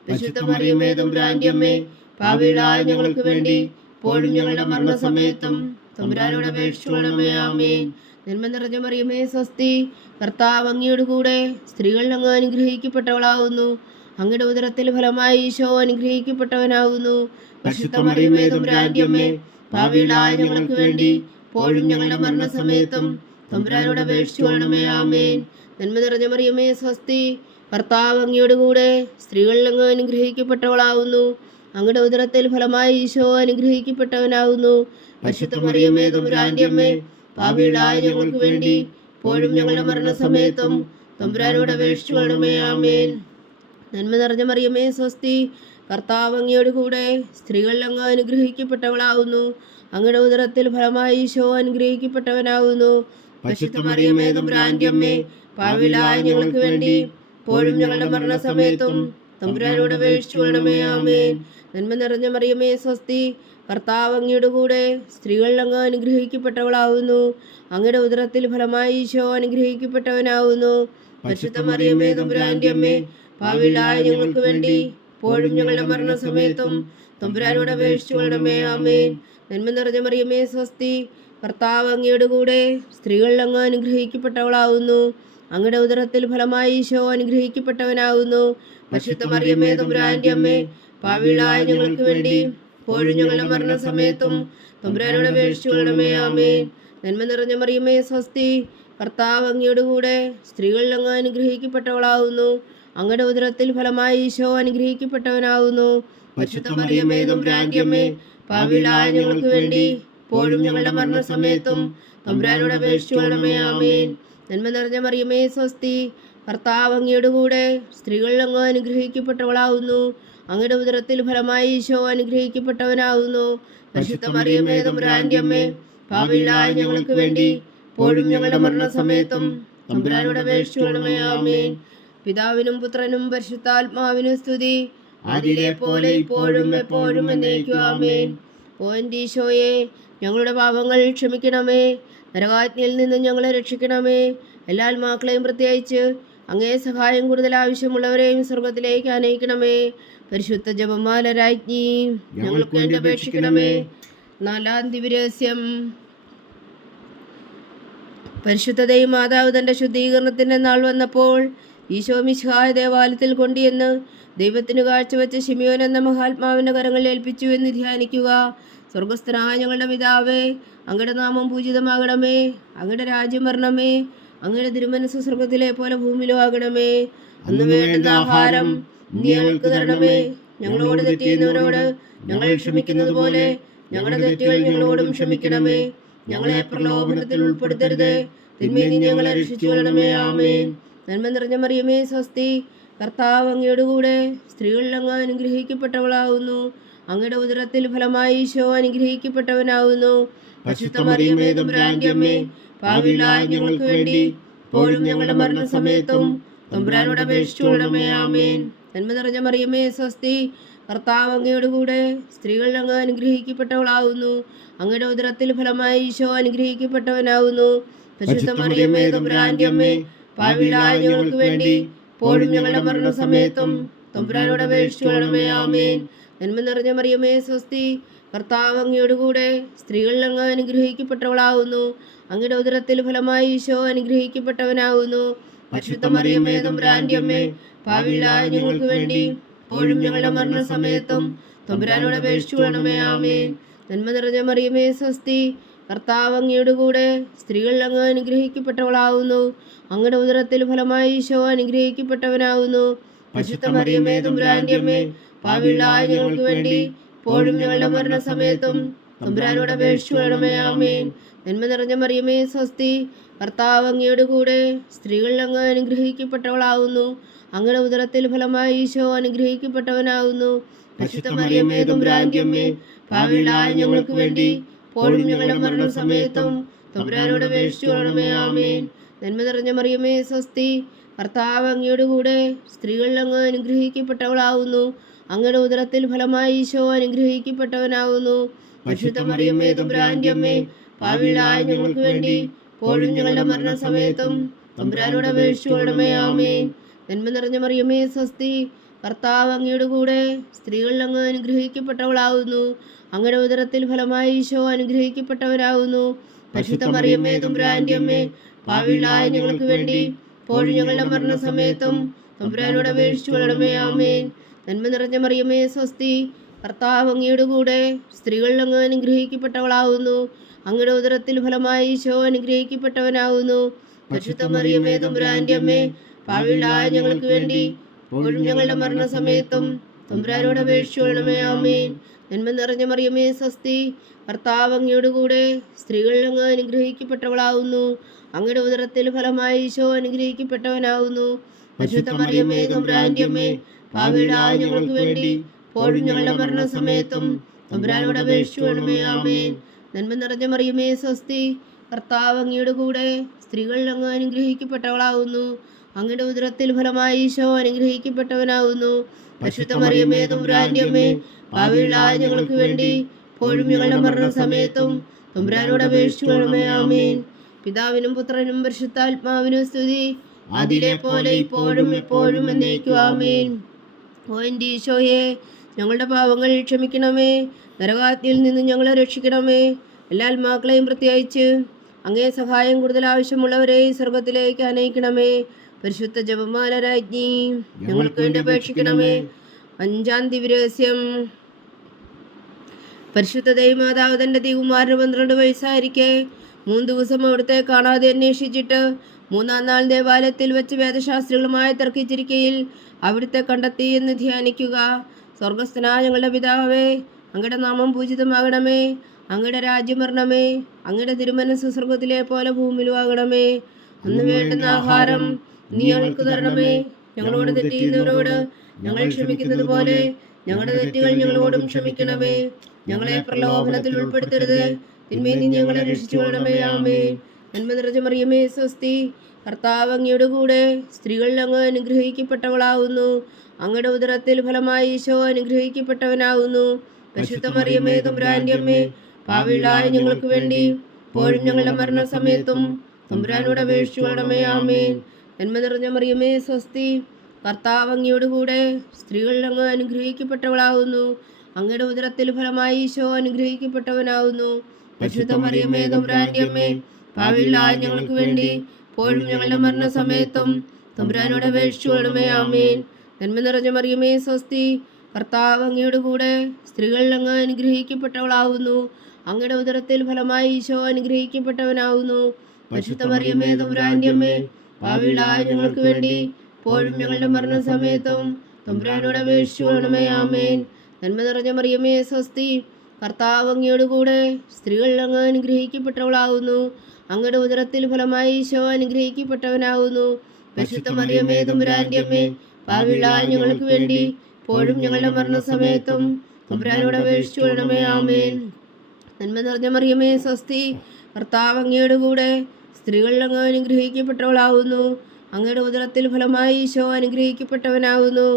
പരിശുദ്ധ മറിയമേ തമ്പുരാന്റെ അമ്മേ, പാപികളായ ഞങ്ങൾക്ക് വേണ്ടി ഇപ്പോഴും ഞങ്ങളുടെ മരണസമയത്തും തമ്പുരാനോട് അപേക്ഷിച്ചുകൊള്ളണമേ. ആമേൻ. നന്മ നിറഞ്ഞ മറിയമേ സ്വസ്തി, കർത്താവ് അങ്ങയുടെ കൂടെ, സ്ത്രീകളിൽ അങ്ങ് അനുഗ്രഹിക്കപ്പെട്ടവളാവുന്നു. അങ്ങയുടെ ഉദരത്തിൽ ഫലമായി ഈശോ അനുഗ്രഹിക്കപ്പെട്ടവനാവുന്നു. പരിശുദ്ധ മറിയമേ തമ്പുരാന്റെ അമ്മേ, പാപികളായ ഞങ്ങൾക്ക് വേണ്ടി ഇപ്പോഴും ഞങ്ങളുടെ മരണസമയത്തും തമ്പുരാനോട് അപേക്ഷിച്ചുകൊള്ളണമേ. ആമേൻ. നന്മ നിറഞ്ഞ മറിയമേ സ്വസ്തി, കർത്താവ് അങ്ങയുടെ കൂടെ, സ്ത്രീകളിൽ അങ്ങ് അനുഗ്രഹിക്കപ്പെട്ടവളാവുന്നു. അങ്ങയുടെ ഉദരത്തിൽ ഫലമായി ഈശോ അനുഗ്രഹിക്കപ്പെട്ടവനാവുന്നു. പരിശുദ്ധ മറിയമേ തമ്പുരാന്റെ അമ്മേ, പാപികളായ ഞങ്ങൾക്ക് വേണ്ടി ഇപ്പോഴും ഞങ്ങളുടെ മരണസമയത്തും തമ്പുരാനോട് അപേക്ഷിച്ചുകൊള്ളണമേ. ആമേൻ. നന്മ നിറഞ്ഞ മറിയമേ സ്വസ്തി, കർത്താവ് അങ്ങയുടെ കൂടെ, സ്ത്രീകളിൽ അങ്ങ് അനുഗ്രഹിക്കപ്പെട്ടവളാവുന്നു. അങ്ങയുടെ ഉദരത്തിൽ ഫലമായി ഈശോ അനുഗ്രഹിക്കപ്പെട്ടവനാവുന്നു. പരിശുദ്ധ മറിയമേ തമ്പുരാന്റെ അമ്മേ, പാപികളായ ഞങ്ങൾക്ക് വേണ്ടി ഇപ്പോഴും ഞങ്ങളുടെ മരണസമയത്തും തമ്പുരാനോട് അപേക്ഷിച്ചുകൊള്ളണമേ. ആമേൻ. നന്മ നിറഞ്ഞ മറിയമേ സ്വസ്തി, കർത്താവ് അങ്ങയുടെ കൂടെ, സ്ത്രീകളിൽ അങ്ങ് അനുഗ്രഹിക്കപ്പെട്ടവളാവുന്നു. അങ്ങയുടെ ഉദരത്തിൽ ഫലമായി ഈശോ അനുഗ്രഹിക്കപ്പെട്ടവനാവുന്നു. പരിശുദ്ധ മറിയമേ തമ്പുരാന്റെ അമ്മേ, പാപികളായ ഞങ്ങൾക്ക് വേണ്ടി ഇപ്പോഴും ഞങ്ങളുടെ മരണസമയത്തും തമ്പുരാനോട് അപേക്ഷിച്ചുകൊള്ളണമേ. ആമേൻ. നന്മ നിറഞ്ഞ മറിയമേ സ്വസ്തി, കർത്താവ് അങ്ങയുടെ കൂടെ, സ്ത്രീകളിൽ അങ്ങ് അനുഗ്രഹിക്കപ്പെട്ടവളാവുന്നു. അങ്ങയുടെ ഉദരത്തിൽ ഫലമായി ഈശോ അനുഗ്രഹിക്കപ്പെട്ടവനാവുന്നു. പരിശുദ്ധ മറിയമേ തമ്പുരാന്റെ അമ്മേ, പാപികളായ ഞങ്ങൾക്ക് വേണ്ടി ഇപ്പോഴും ഞങ്ങളുടെ മരണസമയത്തും തമ്പുരാനോട് അപേക്ഷിച്ചുകൊള്ളണമേ. ആമേൻ. നന്മ നിറഞ്ഞ മറിയമേ സ്വസ്തി, കർത്താവ് അങ്ങയുടെ കൂടെ, സ്ത്രീകളിൽ അങ്ങ് അനുഗ്രഹിക്കപ്പെട്ടവളാവുന്നു. അങ്ങയുടെ ഉദരത്തിൽ ഫലമായി ഈശോ അനുഗ്രഹിക്കപ്പെട്ടവനാവുന്നു. പരിശുദ്ധ മറിയമേ തമ്പുരാന്റെ അമ്മേ, പാപികളായ ഞങ്ങൾക്ക് വേണ്ടി ഇപ്പോഴും ഞങ്ങളുടെ മരണസമയത്തും തമ്പുരാനോട് അപേക്ഷിച്ചുകൊള്ളണമേ. ആമേൻ. നന്മ നിറഞ്ഞ മറിയമേ സ്വസ്തി, കർത്താവ് അങ്ങയുടെ കൂടെ, സ്ത്രീകളിൽ അങ്ങ് അനുഗ്രഹിക്കപ്പെട്ടവളാവുന്നു. അങ്ങയുടെ ഉദരത്തിൽ ഫലമായി ഈശോ അനുഗ്രഹിക്കപ്പെട്ടവനാവുന്നു. പരിശുദ്ധ മറിയമേ തമ്പുരാന്റെ അമ്മേ, പാപികളായ ഞങ്ങൾക്ക് വേണ്ടി ഇപ്പോഴും ഞങ്ങളുടെ മരണസമയത്തും തമ്പുരാനോട് അപേക്ഷിച്ചുകൊള്ളണമേ. ആമേൻ. പിതാവിനും പുത്രനും പരിശുദ്ധാത്മാവിനും സ്തുതി, അതിലെ പോലെ ഇപ്പോഴും എപ്പോഴും എന്നേക്കും. ആമേൻ. ഓ എൻ്റെ ഈശോയെ, ഞങ്ങളുടെ പാപങ്ങൾ ക്ഷമിക്കണമേ, നരകാഗ്നിയിൽ നിന്ന് ഞങ്ങളെ രക്ഷിക്കണമേ. എല്ലാ ആത്മാക്കളെയും പ്രത്യേകിച്ച് അങ്ങേ സഹായം കൂടുതൽ ആവശ്യമുള്ളവരെയും സ്വർഗത്തിലേക്ക് അനയിക്കണമേ. പരിശുദ്ധ ജപമാല രാജ്ഞി, ഞങ്ങൾക്ക് വേണ്ടി അപേക്ഷിക്കണമേ. 4-ാം ദിവ്യരഹസ്യം. പരിശുദ്ധതയും മാതാവ് തൻ്റെ ശുദ്ധീകരണത്തിൻ്റെ നാൾ വന്നപ്പോൾ ഈശോ മിശിഹായ ദേവാലയത്തിൽ കൊണ്ടുവന്ന് ദൈവത്തിന് കാഴ്ചവെച്ച ശിമിയോൻ എന്ന മഹാത്മാവിൻ്റെ കരങ്ങളിൽ ഏൽപ്പിച്ചു എന്ന് ധ്യാനിക്കുക. സ്വർഗസ്ഥനായ ഞങ്ങളുടെ പിതാവേ, അങ്ങയുടെ നാമം പൂജിതമാകണമേ. അങ്ങയുടെ രാജ്യം വരണമേ. അങ്ങയുടെ തിരുമനസ്സ് സ്വർഗത്തിലെ പോലെ ഭൂമിയിലും ആകണമേ. അന്ന് വേണ്ടുന്ന ആഹാരം നീ ഞങ്ങൾക്ക് തരണമേ. ഞങ്ങളോട് തെറ്റ് ചെയ്യുന്നവരോട് ഞങ്ങൾ ക്ഷമിക്കുന്നത് പോലെ ഞങ്ങളുടെ തെറ്റുകൾ ഞങ്ങളോടും ക്ഷമിക്കണമേ. ഞങ്ങളെ പ്രലോഭനത്തിൽ ഉൾപ്പെടുത്തരുത്, തിന്മയിൽ നിന്ന് ഞങ്ങളെ രക്ഷിച്ചു കൊള്ളണമേ. ആമേൻ. നന്മ നിറഞ്ഞ മറിയമേ, സ്വസ്തി, കർത്താവ് അങ്ങയുടെ കൂടെ സ്ത്രീകളിൽ അങ്ങ് അനുഗ്രഹിക്കപ്പെട്ടവളാകുന്നു. അങ്ങയുടെ ഉദരത്തിൽ ഫലമായി ഈശോ അനുഗ്രഹിക്കപ്പെട്ടവനാകുന്നു. പരിശുദ്ധ മറിയമേ, തമ്പുരാന്റെ അമ്മേ, പാപികളായ ഞങ്ങൾക്ക് വേണ്ടി ഇപ്പോഴും ഞങ്ങളുടെ മരണസമയത്തും തമ്പുരാനോട് അപേക്ഷിച്ചു കൊള്ളണമേ. ആമേൻ. നന്മ നിറഞ്ഞ മറിയമേ, സ്വസ്തി, കർത്താവ് അങ്ങയുടെ കൂടെ സ്ത്രീകളിൽ അങ്ങ് അനുഗ്രഹിക്കപ്പെട്ടവളാകുന്നു. അങ്ങയുടെ ഉദരത്തിൽ ഫലമായി ഈശോ അനുഗ്രഹിക്കപ്പെട്ടവനാകുന്നു. പരിശുദ്ധ മറിയമേ, തമ്പുരാന്റെ അമ്മേ, പാപികളായ ഞങ്ങൾക്ക് വേണ്ടി ഇപ്പോഴും ഞങ്ങളുടെ മരണസമയത്തും തമ്പുരാനോട് അപേക്ഷിച്ചു കൊള്ളണമേ. ആമേൻ. നന്മ നിറഞ്ഞ മറിയമേ, സ്വസ്തി, കർത്താവ് അങ്ങയുടെ കൂടെ സ്ത്രീകളിൽ അങ്ങ് അനുഗ്രഹിക്കപ്പെട്ടവളാകുന്നു. അങ്ങയുടെ ഉദരത്തിൽ ഫലമായി ഈശോ അനുഗ്രഹിക്കപ്പെട്ടവനാകുന്നു. പരിശുദ്ധ മറിയമേ, തമ്പുരാന്റെ അമ്മേ, പാപികളായ ഞങ്ങൾക്ക് വേണ്ടി ഇപ്പോഴും ഞങ്ങളുടെ മരണസമയത്തും തമ്പുരാനോട് അപേക്ഷിച്ചു കൊള്ളണമേ. ആമേൻ. നന്മ നിറഞ്ഞ മറിയമേ, സ്വസ്തി, കർത്താവ് അങ്ങയുടെ കൂടെ സ്ത്രീകളിൽ അങ്ങ് അനുഗ്രഹിക്കപ്പെട്ടവളാകുന്നു. അങ്ങയുടെ ഉദരത്തിൽ ഫലമായി ഈശോ അനുഗ്രഹിക്കപ്പെട്ടവനാകുന്നു. പരിശുദ്ധ മറിയമേ, തമ്പുരാന്റെ അമ്മേ, പാപികളായ ഞങ്ങൾക്ക് വേണ്ടി ഇപ്പോഴും ഞങ്ങളുടെ മരണസമയത്തും തമ്പുരാനോട് അപേക്ഷിച്ചു കൊള്ളണമേ. ആമേൻ. നന്മ നിറഞ്ഞ മറിയമേ, സ്വസ്തി, കർത്താവ് അങ്ങയുടെ കൂടെ സ്ത്രീകളിൽ അങ്ങ് അനുഗ്രഹിക്കപ്പെട്ടവളാകുന്നു. അങ്ങയുടെ ഉദരത്തിൽ ഫലമായി ഈശോ അനുഗ്രഹിക്കപ്പെട്ടവനാകുന്നു. പരിശുദ്ധ മറിയമേ, തമ്പുരാന്റെ അമ്മേ, പാപികളായ ഞങ്ങൾക്ക് വേണ്ടി ഇപ്പോഴും ഞങ്ങളുടെ മരണസമയത്തും തമ്പുരാനോട് അപേക്ഷിച്ചു കൊള്ളണമേ. ആമേൻ. നന്മ നിറഞ്ഞ മറിയമേ, സ്വസ്തി, കർത്താവ് അങ്ങയുടെ കൂടെ സ്ത്രീകളിൽ അങ്ങ് അനുഗ്രഹിക്കപ്പെട്ടവളാകുന്നു. അങ്ങയുടെ ഉദരത്തിൽ ഫലമായി ഈശോ അനുഗ്രഹിക്കപ്പെട്ടവനാകുന്നു. പരിശുദ്ധ മറിയമേ, തമ്പുരാന്റെ അമ്മേ, പാപികളായ ഞങ്ങൾക്ക് വേണ്ടി ഇപ്പോഴും ഞങ്ങളുടെ മരണസമയത്തും തമ്പുരാനോട് അപേക്ഷിച്ചു കൊള്ളണമേ. ആമേൻ. നന്മ നിറഞ്ഞ മറിയമേ, സ്വസ്തി, കർത്താവ് അങ്ങയുടെ കൂടെ സ്ത്രീകളിൽ അങ്ങ് അനുഗ്രഹിക്കപ്പെട്ടവളാകുന്നു. അങ്ങയുടെ ഉദരത്തിൽ ഫലമായി ഈശോ അനുഗ്രഹിക്കപ്പെട്ടവനാകുന്നു. പരിശുദ്ധ മറിയമേ, തമ്പുരാന്റെ അമ്മേ, പാപികളായ ഞങ്ങൾക്ക് വേണ്ടി ഇപ്പോഴും ഞങ്ങളുടെ മരണസമയത്തും തമ്പുരാനോട് അപേക്ഷിച്ചു കൊള്ളണമേ. ആമേൻ. നന്മ നിറഞ്ഞ മറിയമേ, സ്വസ്തി, കർത്താവ് അങ്ങയുടെ കൂടെ സ്ത്രീകളിൽ അങ്ങ് അനുഗ്രഹിക്കപ്പെട്ടവളാകുന്നു. അങ്ങയുടെ ഉദരത്തിൽ ഫലമായി ഈശോ അനുഗ്രഹിക്കപ്പെട്ടവനാകുന്നു. പരിശുദ്ധ മറിയമേ, തമ്പുരാന്റെ അമ്മേ, പാപികളായ ഞങ്ങൾക്ക് വേണ്ടി ഇപ്പോഴും ഞങ്ങളുടെ മരണസമയത്തും തമ്പുരാനോട് അപേക്ഷിച്ചു കൊള്ളണമേ. ആമേൻ. നന്മ നിറഞ്ഞ മറിയമേ, സ്വസ്തി, കർത്താവ് അങ്ങയുടെ കൂടെ സ്ത്രീകളിൽ അങ്ങ് അനുഗ്രഹിക്കപ്പെട്ടവളാകുന്നു. അങ്ങയുടെ ഉദരത്തിൽ ഫലമായി ഈശോ അനുഗ്രഹിക്കപ്പെട്ടവനാകുന്നു. പരിശുദ്ധ മറിയമേ, തമ്പുരാന്റെ അമ്മേ, പാപികളായ ഞങ്ങൾക്ക് വേണ്ടി ഇപ്പോഴും ഞങ്ങളുടെ മരണസമയത്തും തമ്പുരാനോട് അപേക്ഷിച്ചു കൊള്ളണമേ. ആമേൻ. നന്മ നിറഞ്ഞ മറിയമേ, സ്വസ്തി, കർത്താവ് അങ്ങയുടെ കൂടെ സ്ത്രീകളിൽ അങ്ങ് അനുഗ്രഹിക്കപ്പെട്ടവളാകുന്നു. അങ്ങയുടെ ഉദരത്തിൽ ഫലമായി ഈശോ അനുഗ്രഹിക്കപ്പെട്ടവനാകുന്നു. പരിശുദ്ധ മറിയമേ, തമ്പുരാന്റെ അമ്മേ, പാപികളായ ഞങ്ങൾക്ക് വേണ്ടി ഇപ്പോഴും ഞങ്ങളുടെ മരണസമയത്തും തമ്പുരാനോട് അപേക്ഷിച്ചു കൊള്ളണമേ. ആമേൻ. പിതാവിനും പുത്രനും പരിശുദ്ധാത്മാവിനും സ്തുതി, അതിലെ പോലെ ഇപ്പോഴും എപ്പോഴും എന്നേക്കും. ആമേൻ. ഓ എൻ്റെ ഈശോയെ, ഞങ്ങളുടെ പാവങ്ങൾ ക്ഷമിക്കണമേ. നരകാഗ്നിയിൽ നിന്ന് ഞങ്ങളെ രക്ഷിക്കണമേ. എല്ലാ ആത്മാക്കളെയും പ്രത്യേകിച്ച് അങ്ങേ സഹായം കൂടുതൽ ആവശ്യമുള്ളവരെയും സ്വർഗത്തിലേക്ക് അനയിക്കണമേ. പരിശുദ്ധ ജപമാല രാജ്ഞി, ഞങ്ങൾക്ക് വേണ്ടി അപേക്ഷിക്കണമേ. 5-ാം ദിവ്യരഹസ്യം. പരിശുദ്ധ ദൈവമാതാവ് തൻ്റെ തികുമാരന് 12 വയസ്സായിരിക്കെ 3 ദിവസം അവിടുത്തെ കാണാതെ അന്വേഷിച്ചിട്ട് 3-ാം നാൾ ദേവാലയത്തിൽ വെച്ച് വേദശാസ്ത്രികളുമായി തർക്കിച്ചിരിക്കയിൽ അവിടുത്തെ കണ്ടെത്തി എന്ന് ധ്യാനിക്കുക. സ്വർഗസ്ഥനായ ഞങ്ങളുടെ പിതാവേ, അങ്ങയുടെ നാമം പൂജിതമാകണമേ. അങ്ങയുടെ രാജ്യം വരണമേ. അങ്ങയുടെ തിരുമനസ്സ് സ്വർഗത്തിലെ പോലെ ഭൂമിയിലും ആകണമേ. അന്ന് വേണ്ടുന്ന ആഹാരം നീ ഞങ്ങൾക്ക് തരണമേ. ഞങ്ങളോട് തെറ്റ് ചെയ്യുന്നവരോട് ഞങ്ങൾ ക്ഷമിക്കുന്നത് പോലെ ഞങ്ങളുടെ തെറ്റുകൾ ഞങ്ങളോടും ക്ഷമിക്കണമേ. ഞങ്ങളെ പ്രലോഭനത്തിൽ ഉൾപ്പെടുത്തരുത്, തിന്മയിൽ നിന്ന് ഞങ്ങളെ രക്ഷിച്ചു കൊള്ളണമേ. ആമേൻ. നന്മ നിറഞ്ഞ മറിയമേ, സ്വസ്തി, കർത്താവ് അങ്ങയുടെ കൂടെ സ്ത്രീകളിൽ അങ്ങ് അനുഗ്രഹിക്കപ്പെട്ടവളാകുന്നു. അങ്ങയുടെ ഉദരത്തിൽ ഫലമായി ഈശോ അനുഗ്രഹിക്കപ്പെട്ടവനാകുന്നു. പരിശുദ്ധ മറിയമേ, തമ്പുരാന്റെ അമ്മേ, പാപികളായ ഞങ്ങൾക്ക് വേണ്ടി ഇപ്പോഴും ഞങ്ങളുടെ മരണസമയത്തും തമ്പുരാനോട് അപേക്ഷിച്ചുകൊള്ളണമേ. ആമേൻ. നന്മ നിറഞ്ഞ മറിയമേ സ്വസ്തി, കർത്താവ് അങ്ങയോട് കൂടെ സ്ത്രീകളിൽ അങ്ങ് അനുഗ്രഹിക്കപ്പെട്ടവളാകുന്നു. അങ്ങയുടെ ഉദരത്തിൽ ഫലമായി ഈശോ അനുഗ്രഹിക്കപ്പെട്ടവനാകുന്നു. പരിശുദ്ധ മറിയമേ തമ്പുരാന്റെ അമ്മേ, പാപികളായ ഞങ്ങൾക്ക് വേണ്ടി ഇപ്പോഴും ഞങ്ങളുടെ മരണസമയത്തും തമ്പുരാനോട് അപേക്ഷിച്ചുകൊള്ളണമേ. ആമേൻ. നന്മ നിറഞ്ഞ മറിയമേ സ്വസ്തി, കർത്താവ് അങ്ങയോട് കൂടെ സ്ത്രീകളിൽ അങ്ങ് അനുഗ്രഹിക്കപ്പെട്ടവളാകുന്നു. അങ്ങയുടെ ഉദരത്തിൽ ഫലമായി ഈശോ അനുഗ്രഹിക്കപ്പെട്ടവനാകുന്നു. പരിശുദ്ധ മറിയമേ തമ്പുരാന്റെ അമ്മേ, പാപികളായ ഞങ്ങൾക്ക് വേണ്ടി ഇപ്പോഴും ഞങ്ങളുടെ മരണസമയത്തും തമ്പുരാനോട് അപേക്ഷിച്ചുകൊള്ളണമേ. ആമേൻ. നന്മ നിറഞ്ഞ മറിയമേ സ്വസ്തി, കർത്താവ് അങ്ങയോട് കൂടെ സ്ത്രീകളിൽ അങ്ങ് അനുഗ്രഹിക്കപ്പെട്ടവളാകുന്നു. അങ്ങയുടെ ഉദരത്തിൽ ഫലമായി ഈശോ അനുഗ്രഹിക്കപ്പെട്ടവനാകുന്നു. പരിശുദ്ധ മറിയമേ തമ്പുരാന്റെ അമ്മേ, പാപികളായ ഞങ്ങൾക്ക് വേണ്ടി ഇപ്പോഴും ഞങ്ങളുടെ മരണസമയത്തും തമ്പുരാനോട് അപേക്ഷിച്ചുകൊള്ളണമേ. ആമേൻ. നന്മ നിറഞ്ഞ മറിയമേ സ്വസ്തി, കർത്താവ് അങ്ങയോട് കൂടെ സ്ത്രീകളിൽ അങ്ങ് അനുഗ്രഹിക്കപ്പെട്ടവളാകുന്നു. അങ്ങയുടെ ഉദരത്തിൽ ഫലമായി ഈശോ അനുഗ്രഹിക്കപ്പെട്ടവനാകുന്നു.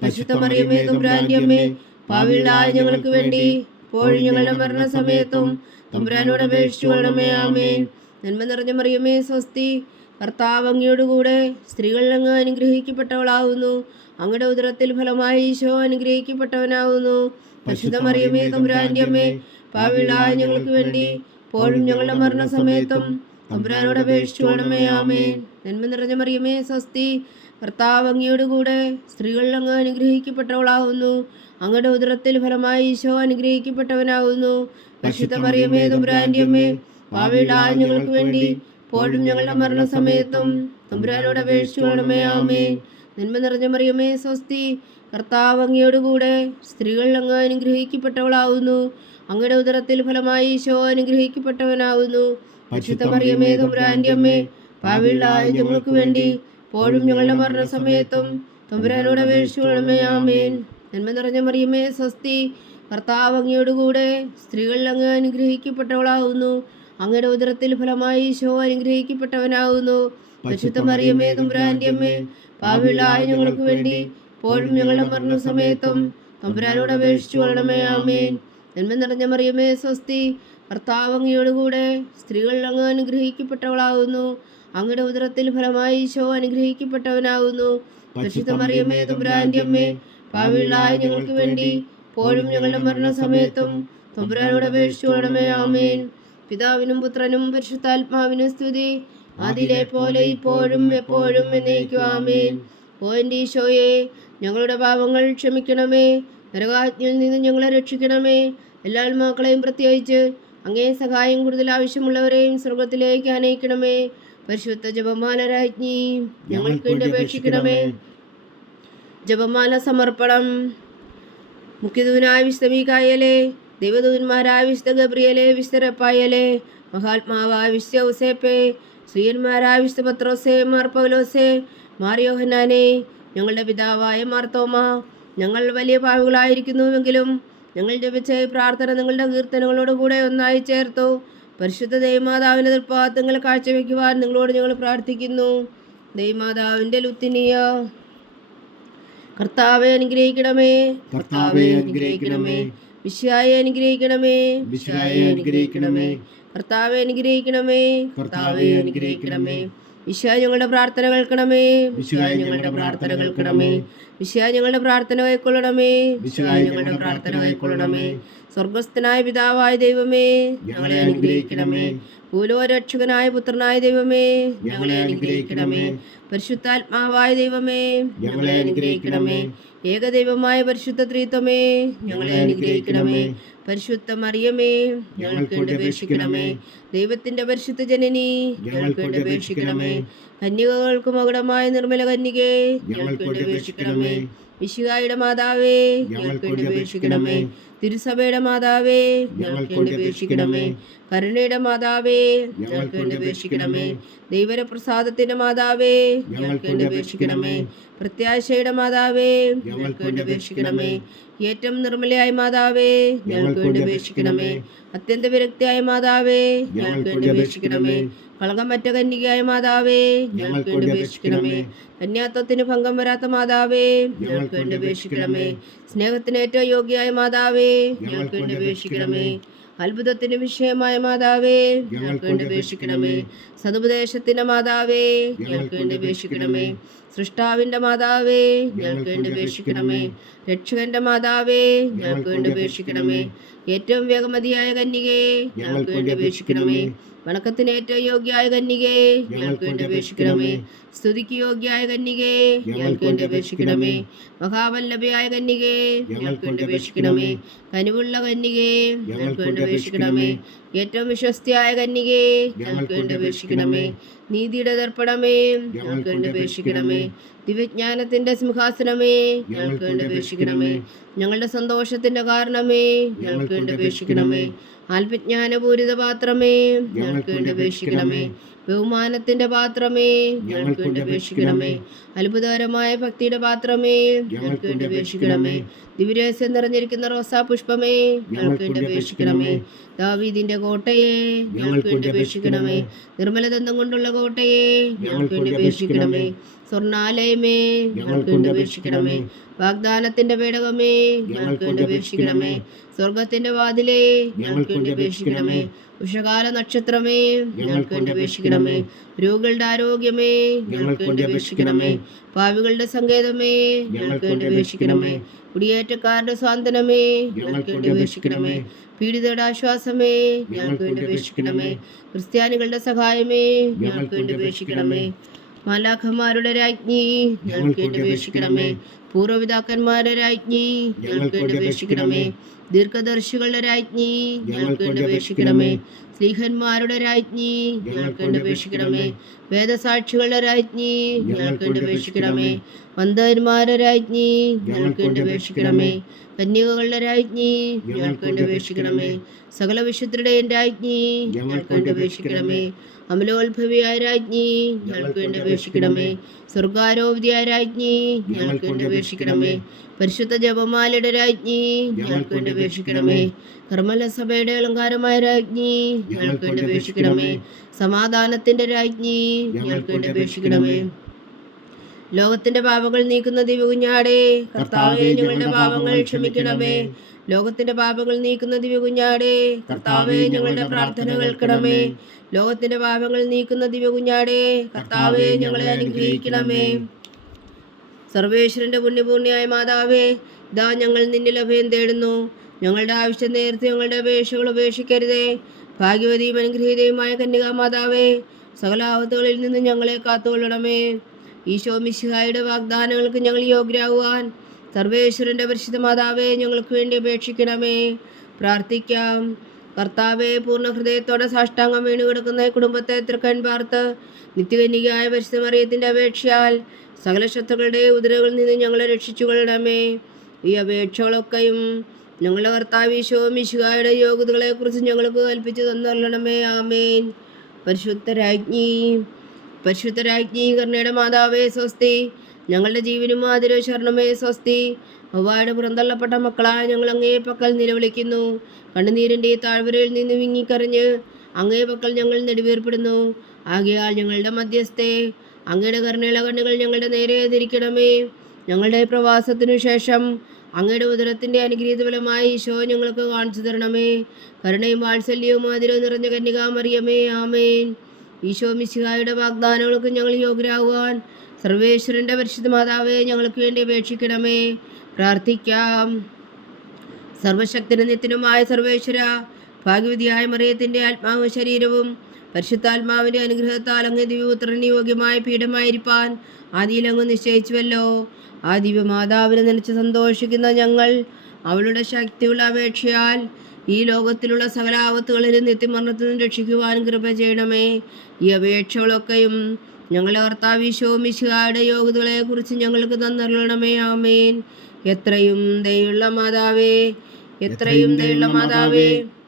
പരിശുദ്ധ മറിയമേ തമ്പുരാന്റെ അമ്മേ, പാപികളായ ഞങ്ങൾക്ക് വേണ്ടി ഇപ്പോഴും ഞങ്ങളുടെ മരണസമയത്തും തമ്പുരാനോട് അപേക്ഷിച്ചുകൊള്ളണമേ. ആമേൻ. നന്മ നിറഞ്ഞ മറിയമേ സ്വസ്തി, കർത്താവ് അങ്ങയോട് കൂടെ സ്ത്രീകളിൽ അങ്ങ് അനുഗ്രഹിക്കപ്പെട്ടവളാകുന്നു. അങ്ങയുടെ ഉദരത്തിൽ ഫലമായി ഈശോ അനുഗ്രഹിക്കപ്പെട്ടവനാകുന്നു. പരിശുദ്ധ മറിയമേ തമ്പുരാന്റെ അമ്മേ, പാപികളായ ഞങ്ങൾക്ക് വേണ്ടി ഇപ്പോഴും ഞങ്ങളുടെ മരണസമയത്തും തമ്പുരാനോട് അപേക്ഷിച്ചുകൊള്ളണമേ. ആമേൻ. നന്മ നിറഞ്ഞ മറിയമേ സ്വസ്തി, കർത്താവ് അങ്ങയോട് കൂടെ സ്ത്രീകളിൽ അങ്ങ് അനുഗ്രഹിക്കപ്പെട്ടവളാകുന്നു. അങ്ങയുടെ ഉദരത്തിൽ ഫലമായി ഈശോ അനുഗ്രഹിക്കപ്പെട്ടവനാകുന്നു. പരിശുദ്ധ മറിയമേ തമ്പുരാന്റെ അമ്മേ, പാപികളായ ഞങ്ങൾക്ക് വേണ്ടി ഇപ്പോഴും ഞങ്ങളുടെ മരണസമയത്തും തമ്പുരാനോട് അപേക്ഷിച്ചുകൊള്ളണമേ. ആമേൻ. നന്മ നിറഞ്ഞ മറിയമേ സ്വസ്തി, കർത്താവ് അങ്ങയോട് കൂടെ സ്ത്രീകളിൽ അങ്ങ് അനുഗ്രഹിക്കപ്പെട്ടവളാകുന്നു. അങ്ങയുടെ ഉദരത്തിൽ ഫലമായി ഈശോ അനുഗ്രഹിക്കപ്പെട്ടവനാകുന്നു. പരിശുദ്ധ മറിയമേ തമ്പുരാന്റെ അമ്മേ, പാപികളായ ഞങ്ങൾക്ക് വേണ്ടി ഇപ്പോഴും ഞങ്ങളുടെ മരണസമയത്തും തമ്പുരാനോട് അപേക്ഷിച്ചുകൊള്ളണമേ. ആമേൻ. നന്മ നിറഞ്ഞ മറിയമേ സ്വസ്തി, കർത്താവ് അങ്ങയോട് കൂടെ സ്ത്രീകളിൽ അങ്ങ് അനുഗ്രഹിക്കപ്പെട്ടവളാകുന്നു. അങ്ങയുടെ ഉദരത്തിൽ ഫലമായി ഈശോ അനുഗ്രഹിക്കപ്പെട്ടവനാകുന്നു. പരിശുദ്ധ മറിയമേ തമ്പുരാന്റെ അമ്മേ, പാപികളായ ഞങ്ങൾക്ക് വേണ്ടി ഇപ്പോഴും ഞങ്ങളുടെ മരണസമയത്തും തമ്പുരാനോട് അപേക്ഷിച്ചുകൊള്ളണമേ. ആമേൻ. നന്മ നിറഞ്ഞ മറിയമേ സ്വസ്തി, കർത്താവ് അങ്ങയോട് കൂടെ സ്ത്രീകളിൽ അങ്ങ് അനുഗ്രഹിക്കപ്പെട്ടവളാകുന്നു. അങ്ങയുടെ ഉദരത്തിൽ ഫലമായി ഈശോ അനുഗ്രഹിക്കപ്പെട്ടവനാകുന്നു. പരിശുദ്ധ മറിയമേ തമ്പുരാന്റെ അമ്മേ, പാപികളായ ഞങ്ങൾക്ക് വേണ്ടി ഇപ്പോഴും ഞങ്ങളുടെ മരണസമയത്തും തമ്പുരാനോട് അപേക്ഷിച്ചുകൊള്ളണമേ. ആമേൻ. പിതാവിനും പുത്രനും പരിശുദ്ധാത്മാവിനും സ്തുതി, അതിലെ പോലെ ഇപ്പോഴും എപ്പോഴും എന്നേക്കും. ആമേൻ. ഓ എൻ്റെ ഈശോയെ, ഞങ്ങളുടെ പാപങ്ങൾ ക്ഷമിക്കണമേ. നരകാജ്ഞയിൽ നിന്ന് ഞങ്ങളെ രക്ഷിക്കണമേ. എല്ലാ ആത്മാക്കളെയും പ്രത്യേകിച്ച് അങ്ങേ സഹായം കൂടുതൽ ആവശ്യമുള്ളവരെയും സ്വർഗത്തിലേക്ക് അനയിക്കണമേ. പരിശുദ്ധ ജപമാല രാജ്ഞി, ഞങ്ങൾക്ക് വേണ്ടി അപേക്ഷിക്കണമേ. ജപമാല സമർപ്പണം. മുഖ്യദൂതനായ വിശുദ്ധ മീഖായേലേ, ദൈവദൂതന്മാരായ വിശുദ്ധ ഗബ്രിയേലേ, വിശുദ്ധ റഫായേലേ, മഹാത്മാവായ വിശുദ്ധ ഔസേപ്പേ, ശ്രീയന്മാരായ വിശുദ്ധ പത്രോസേ, മാർ പൗലോസേ, മാർ യോഹന്നാനേ, ഞങ്ങളുടെ പിതാവായ മാർത്തോമ, ഞങ്ങൾ വലിയ പാപികളായിരിക്കുന്നുവെങ്കിലും ഞങ്ങൾ ജപിച്ച ഈ പ്രാർത്ഥന നിങ്ങളുടെ കീർത്തനങ്ങളോടുകൂടെ ഒന്നായി ചേർത്തു പരിശുദ്ധ ദൈവമാതാവിൻ്റെ തൃപ്പാദങ്ങൾ കാഴ്ചവെക്കുവാൻ നിങ്ങളോട് ഞങ്ങൾ പ്രാർത്ഥിക്കുന്നു. ദൈവമാതാവിൻ്റെ ലുത്തിനിയ, കർത്താവെ അനുഗ്രഹിക്കണമേ. കർത്താവെ അനുഗ്രഹിക്കണമേ. മിശിഹായെ അനുഗ്രഹിക്കണമേ. മിശിഹായെ അനുഗ്രഹിക്കണമേ. കർത്താവെ അനുഗ്രഹിക്കണമേ. കർത്താവെ അനുഗ്രഹിക്കണമേ. മിശിഹാ ഞങ്ങളുടെ പ്രാർത്ഥന കേൾക്കണമേ. മിശിഹാ ഞങ്ങളുടെ പ്രാർത്ഥന കേൾക്കണമേ. മിശിഹാ ഞങ്ങളുടെ പ്രാർത്ഥന കൈക്കൊള്ളണമേ. മിശിഹാ ഞങ്ങളുടെ പ്രാർത്ഥന കൈക്കൊള്ളണമേ. സ്വർഗസ്ഥനായ പിതാവായ ദൈവമേ, ഞങ്ങളെ അനുഗ്രഹിക്കണമേ. ഭൂലോകരക്ഷകനായ പുത്രനായ ദൈവമേ, ഞങ്ങളെ അനുഗ്രഹിക്കണമേ. പരിശുദ്ധാത്മാവായ ദൈവമേ, ഞങ്ങളെ അനുഗ്രഹിക്കണമേ. ഏകദൈവമായ പരിശുദ്ധ ത്രിത്വമേ, ഞങ്ങളെ അനുഗ്രഹിക്കണമേ. പരിശുദ്ധ മറിയമേ, ഞങ്ങൾക്ക് വേണ്ടി അപേക്ഷിക്കണമേ. ദൈവത്തിന്റെ പരിശുദ്ധ ജനനി, ഞങ്ങൾക്ക് വേണ്ടി അപേക്ഷിക്കണമേ. കന്യകകൾക്ക് മകുടമായ നിർമ്മല കന്യകേ, ഞങ്ങൾക്ക് വേണ്ടി അപേക്ഷിക്കണമേ. മിശിഹായുടെ മാതാവേ, ഞങ്ങൾക്ക് വേണ്ടി അപേക്ഷിക്കണമേ. തിരുസഭയുടെ മാതാവേ, ഞങ്ങൾക്ക് വേണ്ടി അപേക്ഷിക്കണമേ. കരുണയുടെ മാതാവേ, ഞങ്ങൾക്ക് വേണ്ടി അപേക്ഷിക്കണമേ. ദൈവപ്രസാദത്തിന്റെ മാതാവേ, ഞങ്ങൾക്ക് വേണ്ടി അപേക്ഷിക്കണമേ. പ്രത്യാശയുടെ മാതാവേ, ഞങ്ങൾക്ക് വേണ്ടി അപേക്ഷിക്കണമേ. ഏറ്റവും നിർമ്മലയായ മാതാവേ, ഞങ്ങൾക്ക് വേണ്ടി അപേക്ഷിക്കണമേ. അത്യന്ത വിരക്തിയായ മാതാവേ, ഞങ്ങൾക്ക് വേണ്ടി അപേക്ഷിക്കണമേ. കളങ്കമറ്റ കന്യകയായ മാതാവേ, ഞങ്ങൾക്ക് വേണ്ടി അപേക്ഷിക്കണമേ. കന്യാത്വത്തിന് ഭംഗം വരാത്ത മാതാവേ, ഞങ്ങൾക്ക് വേണ്ടി അപേക്ഷിക്കണമേ. സ്നേഹത്തിന് ഏറ്റവും യോഗ്യയായ മാതാവേ, ഞങ്ങൾക്ക് വേണ്ടി അപേക്ഷിക്കണമേ. അത്ഭുതത്തിന് വിഷയമായ മാതാവേ ഞങ്ങൾക്ക് വേണ്ടി അപേക്ഷിക്കണമേ. സതുപദേശത്തിന്റെ മാതാവേ ഞങ്ങൾക്ക് വേണ്ടി അപേക്ഷിക്കണമേ. സൃഷ്ടാവിന്റെ മാതാവേ ഞങ്ങൾക്ക് വേണ്ടി അപേക്ഷിക്കണമേ. രക്ഷകന്റെ മാതാവേ ഞങ്ങൾക്ക് വേണ്ടി അപേക്ഷിക്കണമേ. ഏറ്റവും വേഗമതിയായ കന്യകേ ഞങ്ങൾക്ക് വേണ്ടി അപേക്ഷിക്കണമേ. വണക്കത്തിന് ഏറ്റവും യോഗ്യായ കന്യകേ ഞങ്ങൾക്ക് വേണ്ടി അപേക്ഷിക്കണമേ. സ്തുതിക്ക് യോഗ്യായ കന്യകേ ഞങ്ങൾക്ക് വേണ്ടി അപേക്ഷിക്കണമേ. മഹാവല്ലഭയായ കന്യകേ ഞങ്ങൾക്ക് വേണ്ടി അപേക്ഷിക്കണമേ. കനിവുള്ള കന്യകേ ഞങ്ങൾക്ക് വേണ്ടി അപേക്ഷിക്കണമേ. ഏറ്റവും വിശ്വസ്തയായ കന്യകേ ഞങ്ങൾക്ക് വേണ്ടി അപേക്ഷിക്കണമേ. നീതിയുടെ ദർപ്പണമേ ഞങ്ങൾക്ക് വേണ്ടി അപേക്ഷിക്കണമേ. ദിവ്യജ്ഞാനത്തിന്റെ സിംഹാസനമേ ഞങ്ങൾക്ക് വേണ്ടി അപേക്ഷിക്കണമേ. ഞങ്ങളുടെ സന്തോഷത്തിന്റെ കാരണമേ ഞങ്ങൾക്ക് വേണ്ടി അപേക്ഷിക്കണമേ. ആത്മജ്ഞാനപൂരിത പാത്രമേ ഞങ്ങൾക്ക് വേണ്ടി അപേക്ഷിക്കണമേ. ബഹുമാനത്തിന്റെ പാത്രമേ ഞങ്ങൾക്ക് വേണ്ടി അപേക്ഷിക്കണമേ. അത്ഭുതകരമായ ഭക്തിയുടെ പാത്രമേ ഞങ്ങൾക്ക് വേണ്ടി അപേക്ഷിക്കണമേ. ദിവ്യരഹസ്യം നിറഞ്ഞിരിക്കുന്ന റോസാ പുഷ്പമേ ഞങ്ങൾക്ക് വേണ്ടി അപേക്ഷിക്കണമേ. ദാവീദിന്റെ കോട്ടയെ ഞങ്ങൾക്ക് വേണ്ടി അപേക്ഷിക്കണമേ. നിർമ്മലദന്തം കൊണ്ടുള്ള കോട്ടയെ ഞങ്ങൾക്ക് വേണ്ടി അപേക്ഷിക്കണമേ. സ്വർണാലയമേ ഞങ്ങൾക്ക് വേണ്ടി അപേക്ഷിക്കണമേ. വാഗ്ദാനത്തിന്റെ പേടകമേ ഞങ്ങൾക്ക് വേണ്ടി അപേക്ഷിക്കണമേ. സ്വർഗത്തിന്റെ വാതിലേ ഞങ്ങൾക്ക് വേണ്ടി അപേക്ഷിക്കണമേ. ഉഷകാല നക്ഷത്രമേ ഞങ്ങൾക്ക് വേണ്ടി അപേക്ഷിക്കണമേ. രോഗികളുടെ ആരോഗ്യമേ ഞങ്ങൾക്ക് വേണ്ടി അപേക്ഷിക്കണമേ. പാവികളുടെ സങ്കേതമേ ഞങ്ങൾക്ക് വേണ്ടി അപേക്ഷിക്കണമേ. കുടിയേറ്റക്കാരുടെ സ്വാന്തനമേ ഞങ്ങൾക്ക് വേണ്ടി അപേക്ഷിക്കണമേ. പീഡിതരുടെ ആശ്വാസമേ ഞങ്ങൾക്ക് വേണ്ടി അപേക്ഷിക്കണമേ. ക്രിസ്ത്യാനികളുടെ സഹായമേ ഞങ്ങൾക്ക് വേണ്ടി അപേക്ഷിക്കണമേ. മാലാഖമാരുടെ രാജ്ഞി ഞങ്ങൾക്ക് വേണ്ടി അപേക്ഷിക്കണമേ. പൂർവ്വപിതാക്കന്മാരുടെ രാജ്ഞി ഞങ്ങൾക്ക് വേണ്ടി അപേക്ഷിക്കണമേ. ദീർഘദർശികളുടെ രാജ്ഞി ഞങ്ങൾക്ക് വേണ്ടി അപേക്ഷിക്കണമേ. സ്ലീഹന്മാരുടെ രാജ്ഞി ഞങ്ങൾക്ക് വേണ്ടി അപേക്ഷിക്കണമേ. വേദസാക്ഷികളുടെ രാജ്ഞി ഞങ്ങൾക്ക് വേണ്ടി അപേക്ഷിക്കണമേ. മന്ദന്മാരുടെ രാജ്ഞി ഞങ്ങൾക്ക് വേണ്ടി അപേക്ഷിക്കണമേ. കന്യകകളുടെ രാജ്ഞി ഞങ്ങൾക്ക് വേണ്ടി അപേക്ഷിക്കണമേ. സകല വിശുദ്ധരുടെയും രാജ്ഞി ഞങ്ങൾക്ക് വേണ്ടി അപേക്ഷിക്കണമേ. അമലോത്ഭവിയായ രാജ്ഞി ഞങ്ങൾക്ക് വേണ്ടി അപേക്ഷിക്കണമേ. സ്വർഗാരോപിതയായ രാജ്ഞി ഞങ്ങൾക്ക് വേണ്ടി അപേക്ഷിക്കണമേ. പരിശുദ്ധ ജപമാലയുടെ രാജ്ഞി ഞങ്ങൾക്ക് വേണ്ടി അപേക്ഷിക്കണമേ. കർമ്മല സഭയുടെ അലങ്കാരമായ രാജ്ഞി ഞങ്ങൾക്ക് വേണ്ടി അപേക്ഷിക്കണമേ. സമാധാനത്തിന്റെ രാജ്ഞി ഞങ്ങൾക്ക് വേണ്ടി അപേക്ഷിക്കണമേ. ലോകത്തിന്റെ പാപങ്ങൾ നീക്കുന്ന ദിവ്യകുഞ്ഞാടേ കർത്താവേ ഞങ്ങളുടെ പാപങ്ങൾ ക്ഷമിക്കണമേ. ലോകത്തിന്റെ പാപങ്ങൾ നീക്കുന്ന ദിവ്യകുഞ്ഞാടേ കർത്താവേ ഞങ്ങളുടെ പ്രാർത്ഥന കേൾക്കണമേ. ലോകത്തിന്റെ പാപങ്ങൾ നീക്കുന്ന ദിവ്യകുഞ്ഞാടേ കർത്താവേ ഞങ്ങളെ അനുഗ്രഹിക്കണമേ. സർവേശ്വരന്റെ പുണ്യപൂർണ്ണിയായ മാതാവേ ഇതാ ഞങ്ങൾ നിന്നിൽ അഭയം തേടുന്നു. ഞങ്ങളുടെ ആവശ്യം നേരത്തെ ഞങ്ങളുടെ അപേക്ഷകൾ ഉപേക്ഷിക്കരുതേ. ഭാഗ്യവതിയും അനുഗ്രഹീതയുമായ കന്യകാ മാതാവേ സകല ആപത്തുകളിൽ നിന്ന് ഞങ്ങളെ കാത്തുകൊള്ളണമേ. ഈശോ മിശിഹായുടെ വാഗ്ദാനങ്ങൾക്ക് ഞങ്ങൾ യോഗ്യരാകുവാൻ സർവേശ്വരന്റെ പരിശുദ്ധ മാതാവേ ഞങ്ങൾക്ക് വേണ്ടി അപേക്ഷിക്കണമേ. പ്രാർത്ഥിക്കാം. കർത്താവെ പൂർണ്ണ ഹൃദയത്തോടെ സാഷ്ടാംഗം വീണു കിടക്കുന്ന കുടുംബത്തെ തൃക്കൺ പാർത്ത് നിത്യകന്യകയായ പരിശുദ്ധ മറിയത്തിന്റെ അപേക്ഷയാൽ സകല ശത്രുക്കളുടെ ഉദരകളിൽ നിന്ന് ഞങ്ങളെ രക്ഷിച്ചുകൊള്ളണമേ. ഈ അപേക്ഷകളൊക്കെയും ഞങ്ങളുടെ കർത്താവ് ഈശോ മിശിഹായുടെ യോഗ്യതകളെ കുറിച്ച് ഞങ്ങൾക്ക് കൽപ്പിച്ചു തന്നൊള്ളണമേ. ആമേൻ. പരിശുദ്ധരാജ്ഞി കരുണയുടെ മാതാവേ സ്വസ്തി. ഞങ്ങളുടെ ജീവനും ആതിരോ ശരണമേ സ്വസ്തി. ഹവ്വായുടെ പുറന്തള്ളപ്പെട്ട മക്കളായ ഞങ്ങൾ അങ്ങേ പക്കൽ നിലവിളിക്കുന്നു. കണ്ണുനീരിൻ്റെ താഴ്വരയിൽ നിന്ന് വിങ്ങിക്കറിഞ്ഞ് അങ്ങേ പക്കൽ ഞങ്ങൾ നെടുവീർപ്പെടുന്നു. ആകയാൽ ഞങ്ങളുടെ മധ്യസ്ഥെ അങ്ങയുടെ കരുണയുള്ള കണ്ണുകൾ ഞങ്ങളുടെ നേരെ തിരിക്കണമേ. ഞങ്ങളുടെ പ്രവാസത്തിനു ശേഷം അങ്ങയുടെ ഉദരത്തിൻ്റെ അനുഗ്രഹീത ഫലമായി ഈശോ ഞങ്ങൾക്ക് കാണിച്ചു തരണമേ. കരുണയും വാത്സല്യവും ആതിരവും നിറഞ്ഞ കന്യകാമറിയമേ. ആമേൻ. ഈശോ മിശിഹായുടെ വാഗ്ദാനങ്ങൾക്ക് ഞങ്ങൾ യോഗ്യരാകുവാൻ സർവേശ്വരന്റെ പരിശുദ്ധ മാതാവേ ഞങ്ങൾക്ക് വേണ്ടി അപേക്ഷിക്കണമേ. പ്രാർത്ഥിക്കാം. സർവശക്തനും നിത്യനുമായ സർവേശ്വര, ഭാഗ്യവതിയായ മറിയത്തിൻ്റെ ആത്മാവും ശരീരവും പരിശുദ്ധാത്മാവിൻ്റെ അനുഗ്രഹത്താൽ അങ്ങ് ദിവ്യപുത്രന് യോഗ്യമായ പീഠമായിരിക്കാൻ ആദിയിൽ അങ്ങ് നിശ്ചയിച്ചുവല്ലോ. ആ ദിവ്യമാതാവിനെ നനച്ച് സന്തോഷിക്കുന്ന ഞങ്ങൾ അവളുടെ ശക്തിയുള്ള അപേക്ഷയാൽ ഈ ലോകത്തിലുള്ള സകല ആപത്തുകളിലും നിത്യമരണത്തിൽ നിന്ന് രക്ഷിക്കുവാൻ കൃപ ചെയ്യണമേ. ഈ അപേക്ഷകളൊക്കെയും ഞങ്ങളുടെ കർത്താവ് ഈശോ മിശിഹായുടെ യോഗ്യതകളെ കുറിച്ച് ഞങ്ങൾക്ക് തന്നരുളണമേ. ആമേൻ. എത്രയും ദയുള്ള മാതാവേ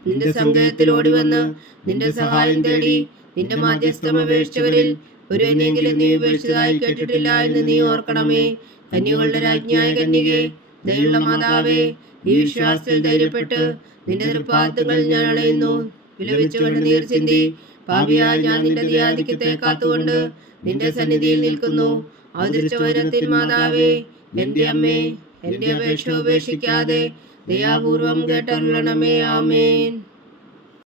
നിന്റെ സങ്കേതത്തിൽ ഓടി വന്ന് നിന്റെ സഹായം തേടി നിന്റെ മാധ്യസ്ഥം അപേക്ഷിച്ചവരിൽ ഒരു എന്നെങ്കിലും നീ ഉപേക്ഷിച്ചതായി കേട്ടിട്ടില്ല എന്ന് നീ ഓർക്കണമേ. കന്യകളുടെ രാജ്ഞിയായ കന്യകേ, ദയുള്ള മാതാവേ, ഈ വിശ്വാസത്തിൽ ധൈര്യപ്പെട്ട് നിന്റെ തൃപ്പാദങ്ങൾ ഞാൻ അണയുന്നു. വിലപിച്ചുകൊണ്ട് നീർ ചിന്തി പാപിയായ ഞാൻ നിന്റെ ദയാധിക്യത്തെ കാത്തുകൊണ്ട് നിന്റെ സന്നിധിയിൽ നിൽക്കുന്നു. അവതരിച്ച വരത്തിൻ മാതാവേ, എന്റെ അമ്മേ, എന്റെ അപേക്ഷ ഉപേക്ഷിക്കാതെ ദയാപൂർവം കേട്ടരുളണമേ. ആമേൻ.